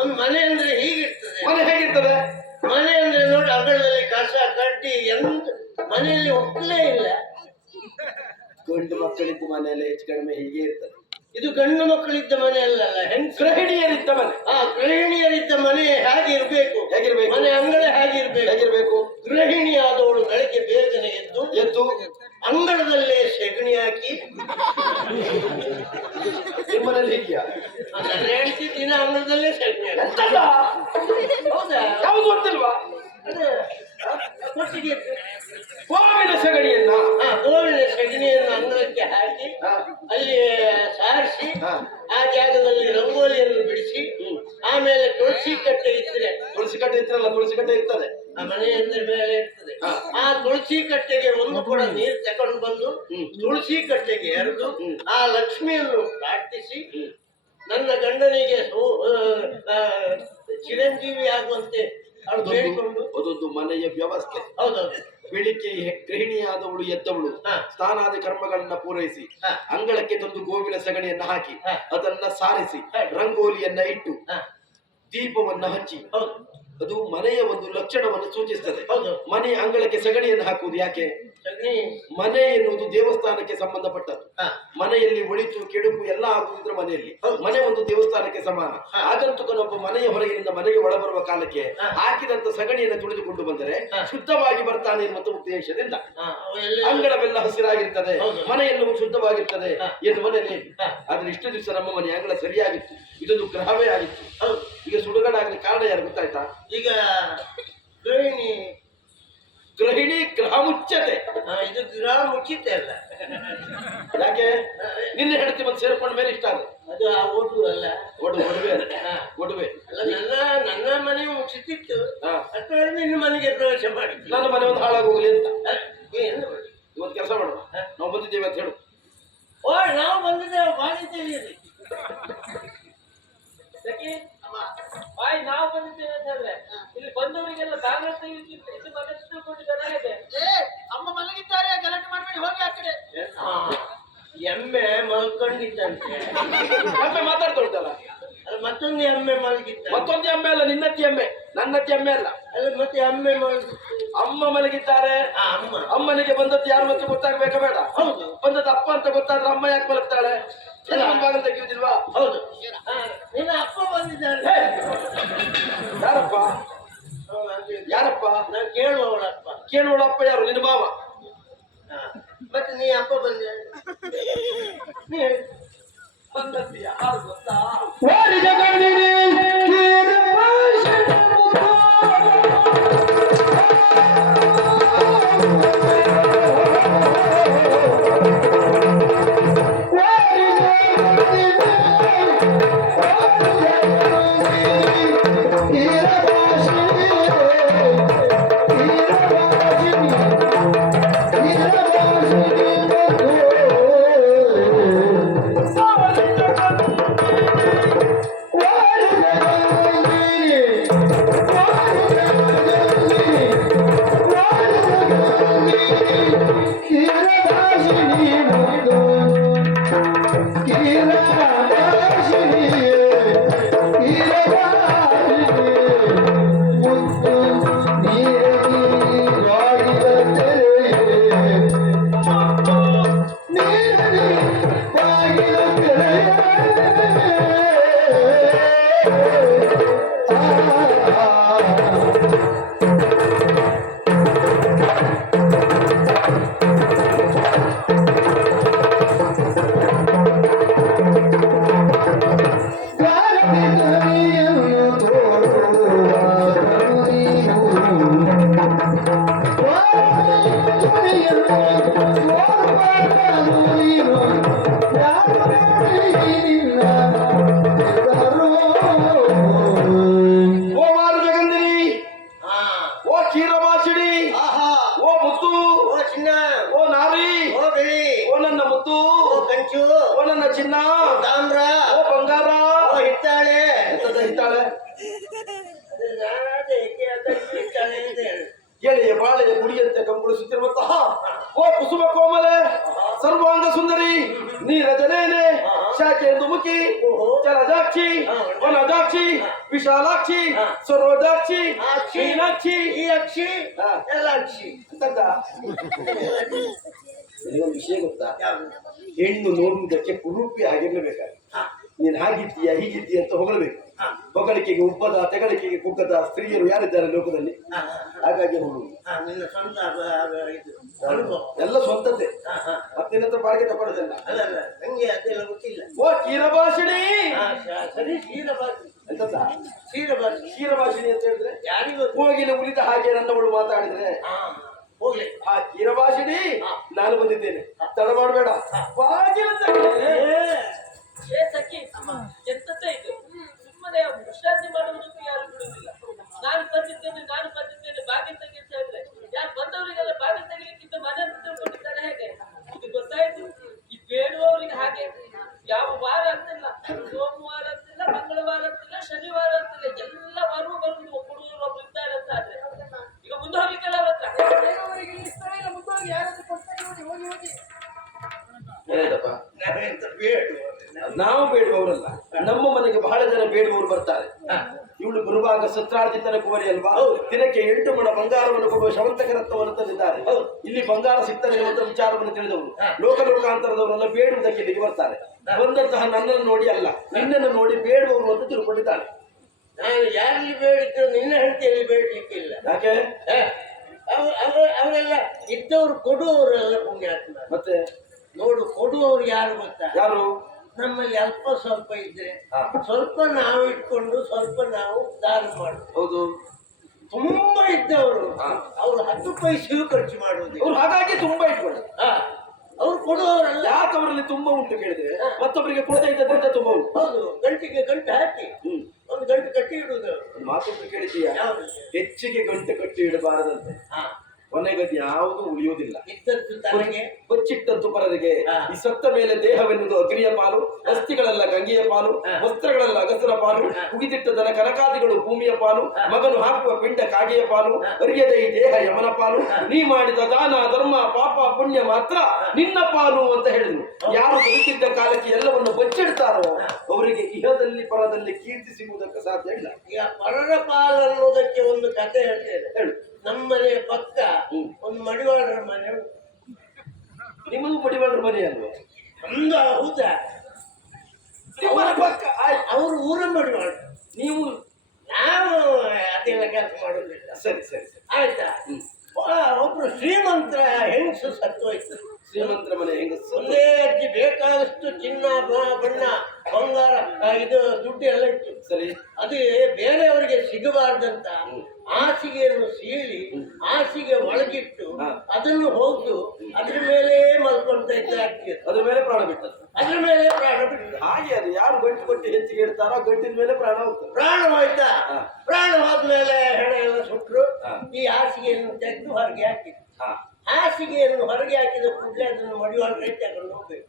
ಒಂದು ಮನೆ ಅಂದ್ರೆ ಹೀಗಿರ್ತದೆ. ಮನೆ ಹೇಗಿರ್ತದೆ? ಮನೆ ಅಂದ್ರೆ ನೋಡಿ, ಅಂಗಳದಲ್ಲಿ ಕಸ ಕಡ್ಡಿ ಎಂತ ಮನೆಯಲ್ಲಿ ಒಕ್ಕಲೇ ಇಲ್ಲ. ಗಂಡು ಮಕ್ಕಳಿದ್ದು ಮನೆಯಲ್ಲ ಹೆಚ್ಚು ಕಡಿಮೆ ಹೀಗೆ ಇರ್ತದೆ. ಇದು ಗಂಡು ಮಕ್ಕಳಿದ್ದ ಮನೆ ಅಲ್ಲ, ಗೃಹಿಣಿಯರಿದ್ದ ಮನೆ. ಗೃಹಿಣಿಯರಿದ್ದ ಮನೆ ಹೇಗಿರ್ಬೇಕು? ಹೇಗಿರ್ಬೇಕು? ಮನೆ ಅಂಗಳ ಹೇಗಿರ್ಬೇಕು? ಗೃಹಿಣಿ ಆದವಳು ಬೆಳಗ್ಗೆ ಬೇಗನೆ ಎದ್ದು ಅಂಗಳದಲ್ಲೇ ಸೆಗಣಿ ಹಾಕಿ, ನಿಮ್ಮನೇಲಿ ಹೀಗೆಯಾ? ನನ್ನ ಹೆಂಡತಿ ದಿನ ಅಂಗಳದಲ್ಲೇ ಸೆಗಣಿ ಹೌದಾ? ಯಾವುದು ಗೊತ್ತಿಲ್ವಾ? ಕೊಟ್ಟಿಗೆ ಗೋವಿನ ಸಗಣಿಯನ್ನ ಗೋವಿನ ಸಗಣಿಯನ್ನು ಅಂಗಳಕ್ಕೆ ಹಾಕಿ ಅಲ್ಲಿ ಸಾರಿಸಿ ಆ ಜಾಗದಲ್ಲಿ ರಂಗೋಲಿಯನ್ನು ಬಿಡಿಸಿ ಆಮೇಲೆ ತುಳಸಿ ಕಟ್ಟೆ ಇದ್ರೆ, ತುಳಸಿ ಕಟ್ಟೆ ಇದ್ರಲ್ಲ, ತುಳಸಿ ಕಟ್ಟೆ ಇರ್ತದೆ ಆ ಮನೆ ಅಂದ್ರೆ ಮೇಲೆ ಇರ್ತದೆ. ಆ ತುಳಸಿ ಕಟ್ಟೆಗೆ ಒಂದು ಕೂಡ ನೀರು ತಕೊಂಡು ಬಂದು ತುಳಸಿ ಕಟ್ಟೆಗೆ ಎರೆದು ಆ ಲಕ್ಷ್ಮಿಯನ್ನು ಪ್ರಾರ್ಥಿಸಿ ನನ್ನ ಗಂಡನಿಗೆ ಚಿರಂಜೀವಿ ಆಗುವಂತೆ ಅವಳು ಬೇಡಿಕೊಂಡು. ಅದೊಂದು ಮನೆಯ ವ್ಯವಸ್ಥೆ. ಹೌದೌದು. ಬೆಳಿಗ್ಗೆ ಗೃಹಿಣಿಯಾದವಳು ಎದ್ದವಳು ಸ್ನಾನಾದಿ ಕರ್ಮಗಳನ್ನ ಪೂರೈಸಿ ಅಂಗಳಕ್ಕೆ ತಂದು ಗೋವಿನ ಸಗಣಿಯನ್ನ ಹಾಕಿ ಅದನ್ನ ಸಾರಿಸಿ ರಂಗೋಲಿಯನ್ನ ಇಟ್ಟು ದೀಪವನ್ನ ಹಚ್ಚಿ, ಅದು ಮನೆಯ ಒಂದು ಲಕ್ಷಣವನ್ನು ಸೂಚಿಸ್ತದೆ. ಮನೆ ಅಂಗಳಕ್ಕೆ ಸಗಣಿಯನ್ನು ಹಾಕುವುದು ಯಾಕೆ? ಮನೆ ಎನ್ನುವುದು ದೇವಸ್ಥಾನಕ್ಕೆ ಸಂಬಂಧಪಟ್ಟದ್ದು. ಮನೆಯಲ್ಲಿ ಒಳಿತು ಕೆಡುಕು ಎಲ್ಲ ಆಗುವುದ್ರ ಮನೆಯಲ್ಲಿ. ಮನೆ ಒಂದು ದೇವಸ್ಥಾನಕ್ಕೆ ಸಮಾನ. ಆಗಂತುಕನೊಬ್ಬ ಮನೆಯ ಹೊರಗಿನಿಂದ ಮನೆಗೆ ಒಳಬರುವ ಕಾಲಕ್ಕೆ ಹಾಕಿದಂತ ಸಗಣಿಯನ್ನು ತುಳಿದುಕೊಂಡು ಬಂದರೆ ಶುದ್ಧವಾಗಿ ಬರ್ತಾನೆ ಎನ್ನುವಂತ ಉದ್ದೇಶದಿಂದ ಅಂಗಳವೆಲ್ಲ ಹಸಿರಾಗಿರ್ತದೆ, ಮನೆಯೆಲ್ಲವೂ ಶುದ್ಧವಾಗಿರ್ತದೆ ಎಂದು ಮನೆಯಲ್ಲಿ. ಆದ್ರೆ ಇಷ್ಟು ದಿವಸ ನಮ್ಮ ಮನೆ ಅಂಗಳ ಸರಿಯಾಗಿತ್ತು, ಇದೊಂದು ಗ್ರಹವೇ ಆಗಿತ್ತು. ಈಗ ಸುಡುಗಡಾಗಲಿ ಕಾರಣ ಯಾರು ಗೊತ್ತಾಯ್ತಾ? ಈಗ ಗೃಹಿಣಿ ಗ್ರಹ ಮುಚ್ಚತೆ. ಇದು ಗೃಹ ಮುಚ್ಚಿತೆ ಅಲ್ಲ. ಯಾಕೆ? ನಿನ್ನೆ ಹೆಂಡತಿ ಬಂದು ಸೇರ್ಕೊಂಡ ಮೇಲೆ ಇಷ್ಟ ಅದು ಆ ಒಡು ಅಲ್ಲ, ಒಡವೆ ಅಲ್ಲ. ನನ್ನ ಮನೆ ಮುಚ್ಚಿತಿತ್ತು, ಅಷ್ಟರಲ್ಲಿ ನಿನ್ನ ಮನೆಗೆ ಪ್ರವೇಶ ಮಾಡಿ ನನ್ನ ಮನೆ ಒಂದು ಹಾಳಾಗೋಗ್ಲಿ ಅಂತ. ಏನು ಇವತ್ತು ಕೆಲಸ ಮಾಡುವ, ನಾವು ಬಂದಿದ್ದೇವೆ ಅಂತ ಹೇಳು. ನಾವು ಬಂದಿದ್ದೇವೆ, ಮಾಡಿದ್ದೇವೆ. ನಾವು ಬಂದಿದ್ದೇವೆ ಅಂತ ಹೇಳಿದ್ರೆ ಇಲ್ಲಿ ಬಂದವರಿಗೆಲ್ಲ ಅಮ್ಮ ಮಲಗಿದ್ದಾರೆ, ಗಲಾಟೆ ಮಾಡಬೇಡಿ, ಹೋಗಿ ಆ ಕಡೆ. ಎಮ್ಮೆ ಮಲ್ಕೊಂಡಿದ್ದಂತೆ. ಎಮ್ಮೆ ಮಾತಾಡ್ತಾ ಉಂಟಲ್ಲ, ಮತ್ತೊಂದು ಎಮ್ಮೆ ಮಲಗಿದ್ದ. ಮತ್ತೊಂದು ಎಮ್ಮೆ ಅಲ್ಲ, ನಿನ್ನತ್ತಿ ಎಮ್ಮೆ, ನನ್ನತ್ತಿ ಎಮ್ಮೆ ಅಲ್ಲ. ಮತ್ತೆ ಎಮ್ಮೆ ಅಮ್ಮ ಮಲಗಿದ್ದಾರೆ. ಅಮ್ಮನಿಗೆ ಬಂದದ್ದು ಯಾರು ಅಂತ ಗೊತ್ತಾಗ್ಬೇಕಾ ಬೇಡ? ಹೌದು. ಬಂದದ್ದು ಅಪ್ಪ ಅಂತ ಗೊತ್ತಾದ್ರೆ ಅಮ್ಮ ಯಾಕೆ ಮಲಗ್ತಾಳೆ? ಭಾಗ ತೆಗೆಯುವುದಿಲ್ವಾ? ಹೌದು. ನಿನ್ನ ಅಪ್ಪ ಬಂದಿದ್ದಾನೆ. ಯಾರಪ್ಪ? ಯಾರಪ್ಪ? ನಾನು ಕೇಳುವವಳಪ್ಪ. ಕೇಳುವಳಪ್ಪ ಯಾರು? ನಿನ್ನ ಮಾವ. ಮತ್ತೆ ನೀ ಅಪ್ಪ ಬಂದ ಬಂದದ್ದು ಯಾರು ಗೊತ್ತಾ? ಚಿನ್ನ, ತಾಮ್ರ, ಬಂಗಾರ, ಹಿತ್ತಾಳೆ. ಎಳೆಯ ಬಾಳೆಯ ಗುಡಿಯಂತೆ ಕಂಗೊಳಿಸುತ್ತಿರುವಂತಹ ಓ ಕುಸುಮ ಕೋಮಲೆ ಸರ್ವಾಂಗ ಸುಂದರಿ ನೀರಜನೇನೆ ಶಾಖೆಂದು ಮುಖಿ ಜಲಜಾಕ್ಷಿ ವನಜಾಕ್ಷಿ ವಿಶಾಲಾಕ್ಷಿ ಸರೋಜಾಕ್ಷಿ ಮೀನಾಕ್ಷಿ ಈ ಅಕ್ಷಿ ಎಲ್ಲ ಅಕ್ಷಿ ಅಂತಂದ ನಿನಗೊಂದು ವಿಷಯ ಗೊತ್ತಾ? ಹೆಣ್ಣು ನೋಡುವುದಕ್ಕೆ ಕುರೂಪಿ ಆಗಿರ್ಲೇಬೇಕಾಗಿ ನೀನ್ ಹಾಗಿದ್ದೀಯಾ ಹೀಗಿದ್ದೀಯ ಅಂತ ಹೊಗಳಬೇಕು. ಹೊಗಳಿಕೆಗೆ ಉಬ್ಬದ ತೆಗಳಿಕೆಗೆ ಕುಗ್ಗದ ಸ್ತ್ರೀಯರು ಯಾರಿದ್ದಾರೆ ಲೋಕದಲ್ಲಿ? ಹಾಗಾಗಿ ಹುಡುಗ ನಿನ್ನ ಸ್ವಂತ ಇದು ಅನುಭವ ಎಲ್ಲ ಸ್ವಂತತೆ. ಮತ್ತೆ ನಿನ್ನ ಹತ್ರ ಬಾಡಿಗೆ ತಗೊಳ್ಳೋದಲ್ಲ. ಅಲ್ಲ ನಂಗೆ ಅದೆಲ್ಲ ಗೊತ್ತಿಲ್ಲ. ಓ ಕ್ಷೀರಭಾಷಿಣಿ. ಸರಿ ಕ್ಷೀರಭಾಷಿ ಎಂತದ ಕ್ಷೀರಭಾಷಿ ಕ್ಷೀರಭಾಷಿಣಿ ಅಂತ ಹೇಳಿದ್ರೆ ಯಾರಿಗೂ ಹೋಗಿಲ್ಲ ಉಳಿದ ಹಾಗೆ ನನ್ನವಳು ಮಾತಾಡಿದ್ರೆ ಹೋಗ್ಲಿ. ಆ ಕ್ಷೀರಭಾಷಿಣಿ ನಾನು ಬಂದಿದ್ದೇನೆ, ತಡ ಮಾಡಬೇಡ. ಬಾಗಿಲ ತೆಗೆದ್ರೆ ಏ ಸಖಿ ಎಂತದ್ದೇ ಇದು ಸುಮ್ಮನೆ ವಿಶ್ರಾಂತಿ ಮಾಡುವುದಕ್ಕೂ ಯಾರು ಬಿಡುವುದಿಲ್ಲ. ನಾನು ಬಂದಿದ್ದೇನೆ ಬಾಗಿಲು ತೆಗಿ ಅಂತ ಹೇಳಿದ್ರೆ ಯಾರು ಬಂದವರಿಗೆಲ್ಲ ಬಾಗಿಲು ತೆಗಿಲಿಕ್ಕಿಂತ ಮನೆ ಅಂತ ತಿಳ್ಕೊಂಡಿದ್ದಾರೆ ಹೇಗೆ? ಇದು ಗೊತ್ತಾಯ್ತು. ಈ ಬೇಡುವವರಿಗೆ ಹಾಗೆ ಯಾವ ವಾರ ಅಂತಿಲ್ಲ, ಸೋಮವಾರ ಅಂತಿಲ್ಲ, ಮಂಗಳವಾರ ಅಂತಿಲ್ಲ, ಶನಿವಾರ ಅಂತಿಲ್ಲ, ಎಲ್ಲ ವಾರವೂ ಬರುವುದು ಕೊಡುವವರು ಒಬ್ರು ಇದ್ದಾರೆ ಅಂತ ಆದ್ರೆ ಈಗ ಮುಂದೆ ಹೋಗ್ಲಿಕ್ಕೆಲ್ಲ ಅವ್ರ ಹತ್ರ ಬೇರೆಯವರಿಗೆ ಇಷ್ಟವಿಲ್ಲ, ಮುಂದೋಗಿ ಯಾರಾದ್ರೂ ಕೊಡ್ತಾರೆ ನೋಡಿ, ಹೋಗಿ ಹೋಗಿ. ಏನಪ್ಪ ನಾವೆಂತ ಬೇಡ ನಾವು ಬೇಡುವವರಲ್ಲ, ನಮ್ಮ ಮನೆಗೆ ಬಹಳ ಜನ ಬೇಡುವವರು ಬರ್ತಾರೆ. ಇವಳು ಬರುವಾಗ ಸತ್ರಾರ್ಜಿತನ ಕುವರಿ ಅಲ್ವಾ? ದಿನಕ್ಕೆ 8 ಮಣ ಬಂಗಾರವನ್ನು ಕೊಡುವ ಶವಂತಕ ರತ್ನವನ್ನು ತಂದಿದ್ದಾರೆ. ಇಲ್ಲಿ ಬಂಗಾರ ಸಿಗ್ತದೆ ಎಂಬ ವಿಚಾರವನ್ನು ತಿಳಿದವರು ಲೋಕಾಂತರದವರೆಲ್ಲ ಬೇಡುವುದಕ್ಕೆ ಇಲ್ಲಿಗೆ ಬರ್ತಾರೆ. ಬಂದಂತಹ ನನ್ನನ್ನು ನೋಡಿ ಅಲ್ಲ, ನಿನ್ನನ್ನು ನೋಡಿ ಬೇಡುವವರು ಅಂತ ತಿಳ್ಕೊಂಡಿದ್ದಾಳೆ. ನಾನು ಯಾರಲ್ಲಿ ಬೇಡಿದ್ರು ನಿನ್ನ ಹೆಂಡತಿಯಲ್ಲಿ ಬೇಡಲಿಕ್ಕಿಲ್ಲ. ಯಾಕೆ? ಅವರೆಲ್ಲ ಇದ್ದವರು ಕೊಡುವವರೆಲ್ಲ ಪುಣ್ಯಾತ್ಮ. ಮತ್ತೆ ನೋಡು, ಕೊಡುವವರು ಯಾರು ಗೊತ್ತಾ? ಯಾರು? ನಮ್ಮಲ್ಲಿ ಅಲ್ಪ ಸ್ವಲ್ಪ ಇದ್ರೆ ಸ್ವಲ್ಪ ನಾವು ಇಟ್ಕೊಂಡು ಸ್ವಲ್ಪ ನಾವು ದಾನ ಮಾಡುದು. ಹೌದು. ತುಂಬಾ ಇದ್ದವರು ಅವ್ರು 10 ಪೈಸೆಯೂ ಖರ್ಚು ಮಾಡುವುದಿಲ್ಲ. ಅವ್ರು ಹಾಗಾಗಿ ತುಂಬಾ ಇಟ್ಕೊಂಡು ಅವ್ರು ಕೊಡುವವರಲ್ಲ. ಯಾಕೆ ಅವರಲ್ಲಿ ತುಂಬಾ ಉಂಟು ಕೇಳಿದ್ರೆ ಮತ್ತೊಬ್ಬರಿಗೆ ಕೊಡ್ತಾ ಇದ್ದದ್ರಿಂದ ತುಂಬಾ ಉಂಟು. ಹೌದು, ಗಂಟೆಗೆ ಗಂಟೆ ಹಾಕಿ ಒಂದು ಗಂಟೆ ಕಟ್ಟಿ ಇಡುವುದು. ಮಾತೊಂದು ಕೇಳಿದೀಯಾ? ಯಾವುದು? ಹೆಚ್ಚಿಗೆ ಗಂಟೆ ಕಟ್ಟಿ ಇಡಬಾರದಂತೆ. ಕೊನೆಗದು ಯಾವುದು ಉಳಿಯುವುದಿಲ್ಲ. ಇದ್ದದ್ದು ತನಗೆ, ಬಚ್ಚಿಟ್ಟದ್ದು ಪರರಿಗೆ. ಈ ಸತ್ತ ಮೇಲೆ ದೇಹವೆನ್ನುವುದು ಅಗ್ನಿಯ ಪಾಲು, ಅಸ್ಥಿಗಳೆಲ್ಲ ಗಂಗೆಯ ಪಾಲು, ವಸ್ತ್ರಗಳೆಲ್ಲ ಅಗಸರ ಪಾಲು, ಉಗಿದಿಟ್ಟದನ ಕನಕಾದಿಗಳು ಭೂಮಿಯ ಪಾಲು, ಮಗನು ಹಾಕುವ ಪಿಂಡ ಕಾಗೆಯ ಪಾಲು, ಅರಿಯದ ಈ ದೇಹ ಯಮನ ಪಾಲು, ನೀ ಮಾಡಿದ ದಾನ ಧರ್ಮ ಪಾಪ ಪುಣ್ಯ ಮಾತ್ರ ನಿನ್ನ ಪಾಲು ಅಂತ ಹೇಳಿದ್ರು. ಯಾರು ಬದುಕಿದ್ದ ಕಾಲಕ್ಕೆ ಎಲ್ಲವನ್ನು ಬಚ್ಚಿಡ್ತಾರೋ ಅವರಿಗೆ ಇಹದಲ್ಲಿ ಪರದಲ್ಲಿ ಕೀರ್ತಿ ಸಿಗುವುದಕ್ಕೆ ಸಾಧ್ಯ ಇಲ್ಲ. ಈಗ ಪರರ ಪಾಲು ಅನ್ನೋದಕ್ಕೆ ಒಂದು ಕಥೆ ಹೇಳ್ತೇನೆ. ಹೇಳು. ನಮ್ಮನೆ ಪಕ್ಕ ಒಂದು ಮಡಿವಾಳರ ಮನೆ ಉಂಟು. ನಿಮ್ಮದು ಮಡಿವಾಳರ ಮನೆ ಅಲ್ವಾ? ಒಂದು ಹೌದಾ? ನಿಮ್ಮನೆ ಪಕ್ಕ ಅವರು ಊರ ಮಡಿವಾಳ, ನೀವು ನಾವು ಅದೆಲ್ಲ ಕೆಲಸ ಮಾಡೋದಿಲ್ಲ. ಸರಿ ಸರಿ ಸರಿ ಆಯ್ತಾ? ಒಬ್ರು ಶ್ರೀಮಂತರ ಹೆಂಗಸು ಸತ್ತೋಯ್ತು. ಶ್ರೀಮಂತರ ಮನೆ ಹೆಂಗಸು ಒಂದೇ ಅಜ್ಜಿ ಬೇಕಾದಷ್ಟು ಚಿನ್ನ ಬಣ್ಣ ಬಂಗಾರ ಇದು ದುಡ್ಡು ಎಲ್ಲ ಇತ್ತು. ಸರಿ. ಅದೇ ಬೇರೆಯವರಿಗೆ ಸಿಗಬಾರ್ದಂತ ಹಾಸಿಗೆಯನ್ನು ಸೀಳಿ ಹಾಸಿಗೆ ಒಳಗಿಟ್ಟು ಅದನ್ನು ಹೋಗ್ದು ಅದ್ರ ಮೇಲೆ ಮಲ್ಕೊಂತ ಇದ್ದ ಅಜ್ಜಿ. ಅದ್ರ ಮೇಲೆ ಪ್ರಾಣ ಬಿಟ್ಟದ್ದು. ಅದ್ರ ಮೇಲೆ ಪ್ರಾಣ ಬಿಟ್ಟು ಹಾಗೆ ಅದು ಯಾರು ಗಂಟು ಕೊಟ್ಟು ಹೆಚ್ಚಿಗೆ ಇಡ್ತಾರೋ ಗಂಟಿನ ಮೇಲೆ ಪ್ರಾಣ ಹೋಗ್ತದೆ. ಪ್ರಾಣ ಹೋಯ್ತಾ? ಪ್ರಾಣ ಹೋದ್ಮೇಲೆ ಹೆಣ ಎಲ್ಲ ಸುಟ್ರು. ಈ ಹಾಸಿಗೆಯನ್ನು ತೆಗೆದು ಹೊರಗೆ ಹಾಕಿದ್ರು. ಹಾಸಿಗೆಯನ್ನು ಹೊರಗೆ ಹಾಕಿದ ಕೂಡಲೇ ಅದನ್ನು ಮಡಿವಾಳ ಕೈ ತಗೊಂಡು ಹೋಗ್ಬೇಕು.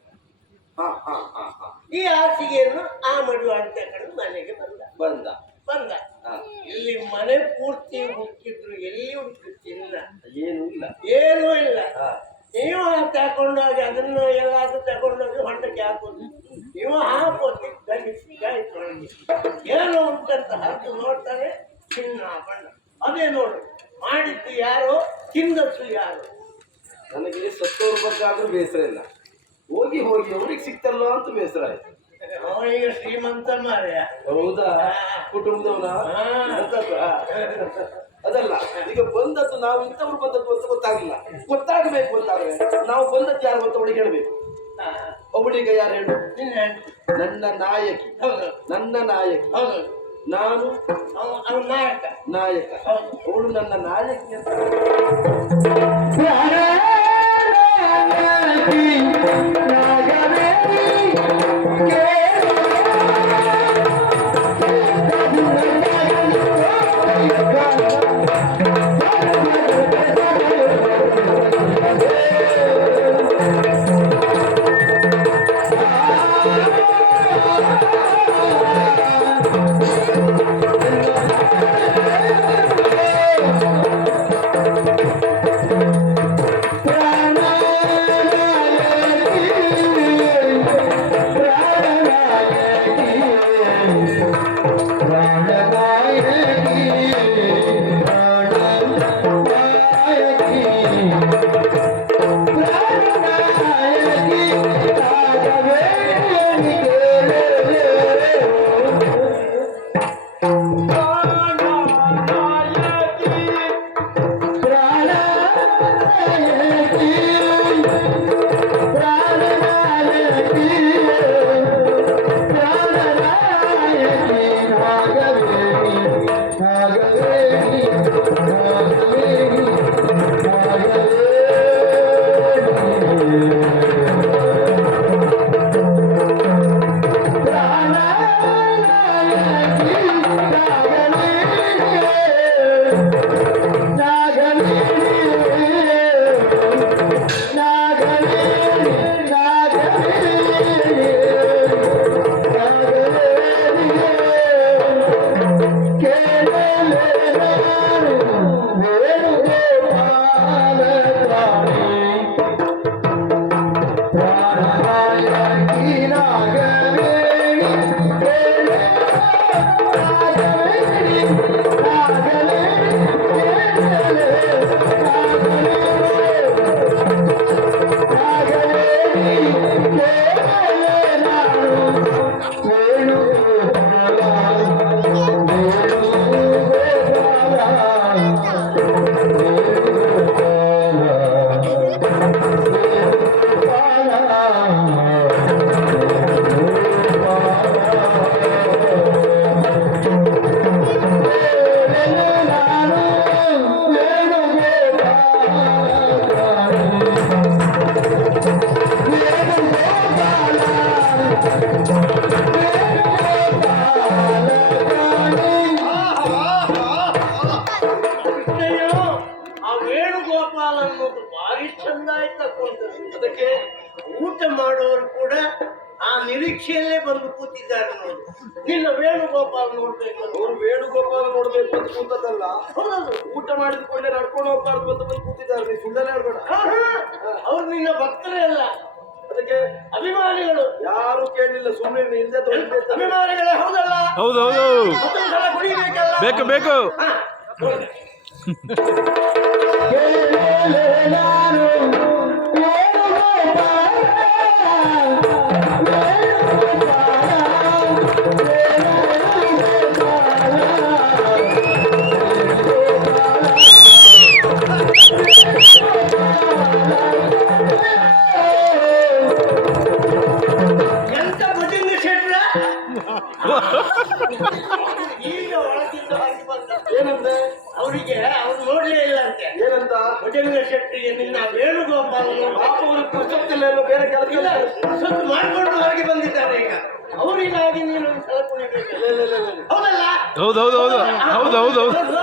ಈ ಹಾಸಿಗೆಯನ್ನು ಆ ಮಡಿವಾಳ ತಗೊಂಡು ಮನೆಗೆ ಬಂದ. ಇಲ್ಲಿ ಮನೆ ಪೂರ್ತಿ ಹುಡುಕಿದ್ರು, ಎಲ್ಲಿ ಹುಡುಕಿಲ್ಲ, ಏನೂ ಇಲ್ಲ. ನೀವು ತಕೊಂಡೋಗಿ ಅದನ್ನು ಎಲ್ಲಾದ್ರೂ ತಗೊಂಡೋಗಿ ಹೊಂಡಕ್ಕೆ ಹಾಕೋದು. ನೀವು ಹಾಕೋದು ಏನು ಉಂಟಂತ ಹರಿದು ನೋಡ್ತಾರೆ, ಚಿನ್ನ ಬಣ್ಣ. ಅದೇ ನೋಡು, ಮಾಡಿದ್ದು ಯಾರೋ, ತಿಂದದ್ದು ಯಾರು. ನನಗೆ ಸತ್ತೋರ್ ಬಗ್ಗೆ ಆದ್ರೂ ಬೇಸರ ಇಲ್ಲ, ಹೋಗಿ ಅವ್ರಿಗೆ ಸಿಕ್ತಲ್ಲ ಅಂತ ಬೇಸರ ಆಯ್ತು. ಅವನಿಗೆ ಶ್ರೀಮಂತ ಮಾರ್ಯ. ಹೌದಾ? ಕುಟುಂಬದವನ ಅದಲ್ಲ. ಈಗ ಬಂದದ್ದು ನಾವು ಇಂಥವ್ರು ಬಂದದ್ದು ಅಂತ ಗೊತ್ತಾಗಿಲ್ಲ. ಗೊತ್ತಾಗಬೇಕು ಅಂತಾದ್ರೆ ನಾವು ಬಂದದ್ದು ಯಾರು ಅಂತ ಅವಳಿಗೆ ಹೇಳ್ಬೇಕು. ಅವಳಿಗೆ ಯಾರು ಹೇಳು? ನನ್ನ ನಾಯಕಿ. ನನ್ನ ನಾಯಕಿ. ನಾನು ನಾಯಕ. ಅವಳು ನನ್ನ ನಾಯಕಿ ಅಂತ. ಕೃಷ್ಣಯ್ಯ, ಆ ವೇಣುಗೋಪಾಲ ಅನ್ನೋದು ಭಾರಿ ಚಂದ ಆಯ್ತು ಅದಕ್ಕೆ ಊಟ ಮಾಡೋರು ಕೂಡ ಆ ನಿರೀಕ್ಷೆಯಲ್ಲೇ ಬಂದು ಕೂತಿದ್ದಾರೆ ನೋಡಿ. ನಿನ್ನ ವೇಣುಗೋಪಾಲ ನೋಡ್ಬೇಕು. ಅವ್ರು ವೇಣುಗೋಪಾಲ ನೋಡ್ಬೇಕು ಅಂತ ಕೂತದಲ್ಲ, ಹೌದೌದು. ಊಟ ಮಾಡಿದ ಕೂಡಲೇ ನಡ್ಕೊಂಡು ಹೋಗ್ಬಾರ್ದು ಅಂತ ಬಂದು ಕೂತಿದ್ದಾರೆ. ನೀ ಸುಳ್ಳನೆ ಹೇಳ್ಬೇಡ. ಅವ್ರು ನಿನ್ನ ಭಕ್ತರೇ ಅಲ್ಲ, ಅದಕ್ಕೆ ಅಭಿಮಾನಿಗಳು. ಯಾರು ಕೇಳಲಿಲ್ಲ, ಸುಮ್ಮನೆ ಹಿಂದೆ ಅಭಿಮಾನಿಗಳೇ ಹೌದಲ್ಲ? ಹೌದೌದು, ಮತ್ತೊಂದು ಸಲ ಕುಡಿಬೇಕಲ್ಲ? ಬೇಕು ಬೇಕು. ಎಂತ ಬುದ್ಧಿಂಗ ಶೆಟ್ರ ಈಗ ಒಳಗಿಂದ ಹೊರಗೆ ಬಂದ. ಏನಂತೆ? ಅವರಿಗೆ ಅವ್ರು ನೋಡ್ಲೇ ಇಲ್ಲ ಅಂತೆ. ಏನಂತ? ಬುದ್ಧಿಂಗ ಶೆಟ್ಟಿಗೆ ನಿನ್ನ ವೇಣುಗೋಪಾಲ ಪಾಪ ಅವ್ರಿಗೆ ಪುಸ್ತಕದಲ್ಲಿ ಎಲ್ಲೋ ಬೇರೆ ಕೆಲಸ ಇಲ್ಲ, ಸುತ್ತು ಮಾಡ್ಕೊಂಡು ಹೊರಗೆ ಬಂದಿದ್ದಾರೆ. ಈಗ ಅವರಿಗಾಗಿ ನೀನು ಒಂದು ಸಲ ಕುಣಿಬೇಕು. ಹೌದಲ್ಲ? ಹೌದೌದು ಹೌದು ಹೌದೌದು ಹೌದು.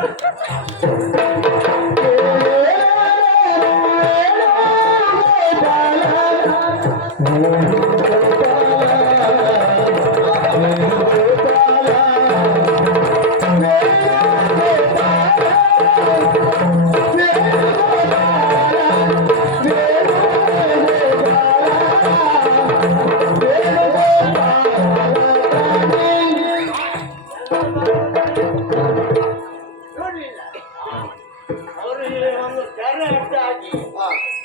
ನೋಡ್ಲಿಲ್ಲ ಅವರು ಒಂದು ಕಾರ್ಯ ಅಡ್ಡ ಆಗಿ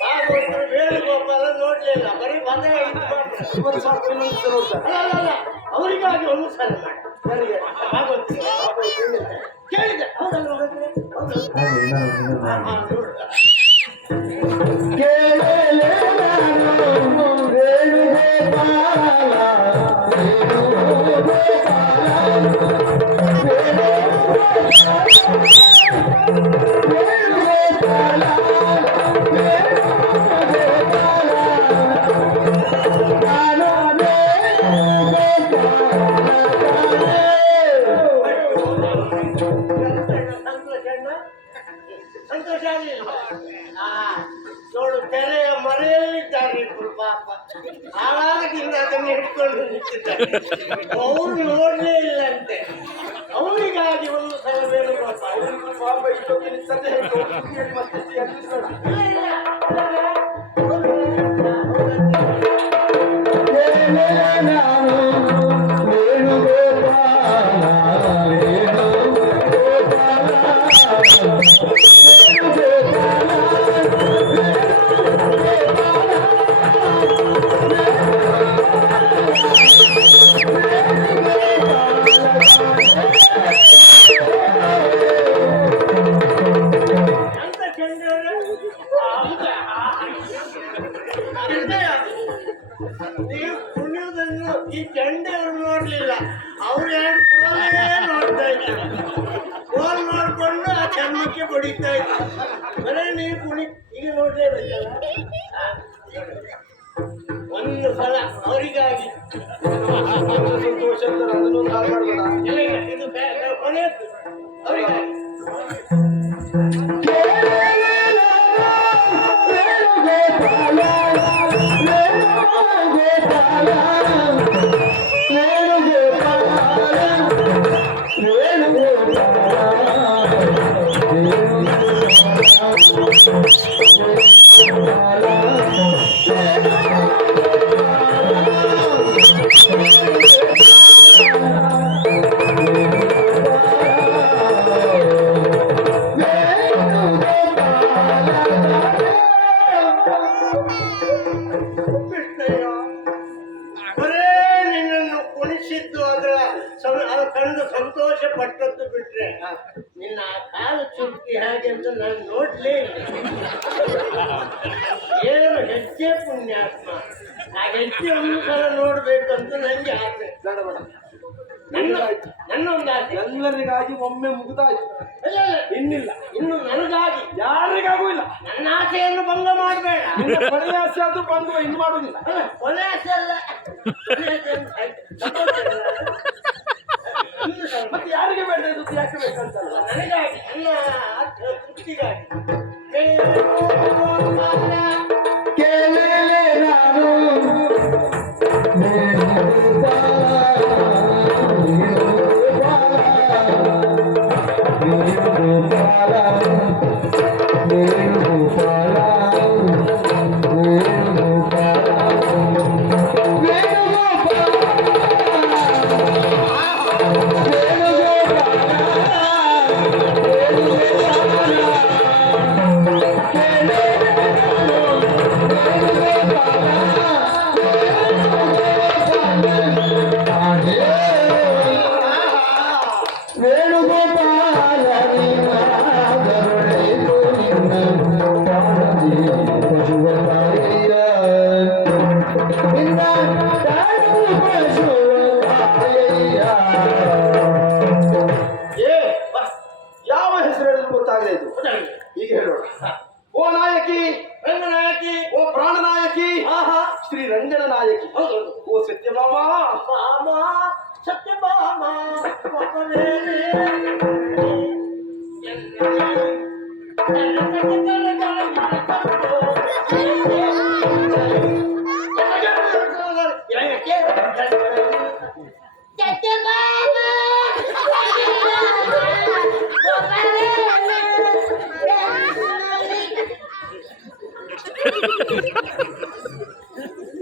ಭಾಗವತರು ವೇಣುಗೋಪಾಲ ನೋಡ್ಲಿಲ್ಲ, ಬರೀ ಮನೆ ಇದು ಅಲ್ಲ ಅವರಿಗಾಗಿ ಒಂದು ಸಲ ಮಾಡಿ. ನನಗೆ ಭಾಗವತರು ಕೇಳಿದೆ. ಹೌದಲ್ಲ ಹಾಗಾದ್ರೆ? ಹೌದು. ನೋಡು. ಸಂತೋಷ ಆಗಲಿಲ್ಲ. ನೋಡು, ತೆರೆಯ ಮರೆಯಲ್ಲಿದ್ದಾರೆ ಇಬ್ರು ಪಾಪ. ಹಾಳಾಗಿಂದ ಅದನ್ನು ಹಿಡ್ಕೊಂಡು ನಿಂತಿದ್ದಾರೆ. ಅವ್ರು ನೋಡ್ಲೇ ಇಲ್ಲ ಅಂತೆ. ಅವರಿಗಾಗಿ ಒಂದು ಸಲ ವೇಣುಗೋಪಾಲ. ಪಾಪ ಇಷ್ಟೊಂದು ನಿಂತಂತೆ ಮತ್ತೆ ಇಲ್ಲ, ಇಲ್ಲ. ಅಂತ ಚಂದ್ರವ್ರೆ, ನೀವು ಕುಣಿಯುವುದನ್ನು ಈ ಚಂಡೆಯವರು ನೋಡ್ಲಿಲ್ಲ. ಅವ್ರು ಎರಡು ಕೋಲೇ ನೋಡ್ತಾ ಇದ್ದಾರೆ. ಕೋಲ ಹೊಡಿತಾ ಇದ್ದೆ ಬರೇ ನೀರು ಕುಣಿ ಈಗ ನೋಡ್ಲೇಬೇಕಲ್ಲ. ಒಂದು ಸಲ ಅವರಿಗಾಗಿ ಸಂತೋಷ ಅಂತ ಅದನ್ನೊಂದು ಹಾಳು ಮಾಡ್ಬೇಡ. ಇಲ್ಲ ಇಲ್ಲ, ಇದು ಕೊನೆಯದ್ದು ಅವರಿಗಾಗಿ. ಬರೇ ನಿನ್ನನ್ನು ಕುಣಿಸಿದ್ದು ಅದರ ಕಂಡು ಸಂತೋಷ ಪಟ್ಟದ್ದು ಬಿಟ್ರೆ ನಿನ್ನ ಆ ಕಾಲು ಚುರುಕಿ ಹಾಗೆ ಅಂತ ನಾನು ನೋಡ್ಲೇ ಇಲ್ಲ. ಏನು ಹೆಜ್ಜೆ ಪುಣ್ಯಾತ್ಮ, ಆ ಹೆಜ್ಜೆ ಒಂದು ಸಲ ನೋಡ್ಬೇಕಂತ ನಂಗೆ ಆಸೆ. ನನ್ನೊಂದು ಆಸೆ. ಎಲ್ಲರಿಗಾಗಿ ಒಮ್ಮೆ ಮುಗಿದಾಯ್ತು, ಇಲ್ಲ ಇಲ್ಲ, ಇನ್ನಿಲ್ಲ. ಇನ್ನು ನನಗಾಗಿ ಯಾರಿಗಾಗೂ ಇಲ್ಲ. ನನ್ನ ಆಸೆಯನ್ನು ಭಂಗ ಮಾಡಬೇಡ. ನಿನ್ನ ಕೊನೆಯ ಆಸೆ ಆದ್ರೂ ಬಂದು ಇನ್ನು ಮಾಡುವುದಿಲ್ಲ. ಕೊನೆ ಆಸೆ ಅಲ್ಲ, ಕೊನೆ ಆಸೆ ಅಂತ ಆಯ್ತು. ಸಂತೋಷ ಇಲ್ಲ. ಇನ್ನು ಸ್ವಲ್ಪ ಮತ್ತೆ ಯಾರಿಗೆ ಬೇಡ ಇದು ಯಾಕೆ ಬೇಕಂತಲ್ಲ. ನನಗಾಗಿ, ನನ್ನ ತೃಪ್ತಿಗಾಗಿ. ಯಾವ ಹೆಸರು ಹೇಳಿದ್ರು ಗೊತ್ತಾಗದೆ ಇದು. ಈಗ ಹೇಳೋಣ. ಓ ನಾಯಕಿ, ರಂಗನಾಯಕಿ, ಓ ಪ್ರಾಣನಾಯಕಿ, ಆಹಾ, ಶ್ರೀ ರಂಗನ ನಾಯಕಿ, ಹೌದು, ಓ ಸತ್ಯಭಾಮ, ಭಾಮ, ಸತ್ಯಭಾಮ, ಒಬ್ಬನೇನೆ.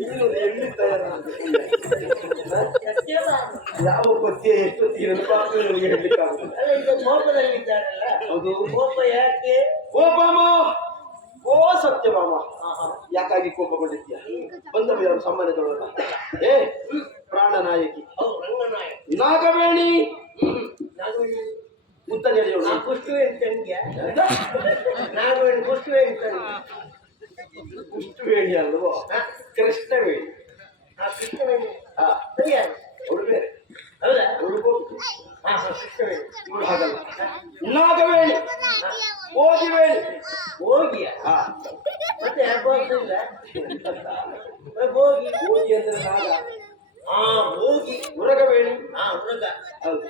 ಇನ್ನು ಎಲ್ಲಿ ತಯಾರಾಗಿದೆ? ಯಾವ ಪದ್ಯ ಎಷ್ಟೊತ್ತಿಗೆ ನೆನಪಾಗ್ತದೆ ನನಗೆ ಹೇಳಲಿಕ್ಕಾಗುದಿಲ್ಲ. ಅಲ್ಲ, ಈಗ ಕೋಪದಲ್ಲಿದ್ದಾರಲ್ಲ. ಹೌದು. ಕೋಪ ಯಾಕೆ? ಓ ಭಾಮ, ಓ ಸತ್ಯಭಾಮ, ಯಾಕಾಗಿ ಕೋಪಗೊಂಡಿದ್ಯಾ? ಬಂದವರು ಯಾರು ಸಾಮಾನ್ಯದೊಳಗ? ಏ ಪ್ರಾಣನಾಯಕಿ, ಹೌದು, ರಂಗನಾಯಕ, ನಾಗವೇಣಿ, ನಾಗವೇಣಿ, ಮುತ್ತನೆಯವರು, ಆ ಕುಷ್ಟುವೆ ತಂಗ್ಯ, ನಾಗವೇಣಿ ಕುಷ್ಟುವೆ ತಂಗ್ಯ, ಕುಷ್ಟುವೇಣಿ ಅಲ್ವೋ? ಕೃಷ್ಣವೇಣಿ. ಆ ಕೃಷ್ಣವೇಣಿ ಹಾ, ಸರಿಯಾಗಿ ಅವಳು ಬೇರೆ, ಹೌದಾ? ಅವಳು ಗೋಪಿ. ಹಾ ಹಾ, ಕೃಷ್ಣವೇಣಿ. ಇವಳು ಹಾಗಲ್ಲ. ನಾಗವೇಣಿ, ಓದಿವೇಣಿ. ಹೋಗಿಯ ಹಾ, ಮತ್ತೆ ಹಬ್ಬ ಹೋಗಿ ಓದಿ ಅಂದ್ರೆ ನಾಗ. ಹಾ, ಹೋಗಿ ಉರಗವೇಣಿ. ಹಾ, ಮೃಗ. ಹೌದು.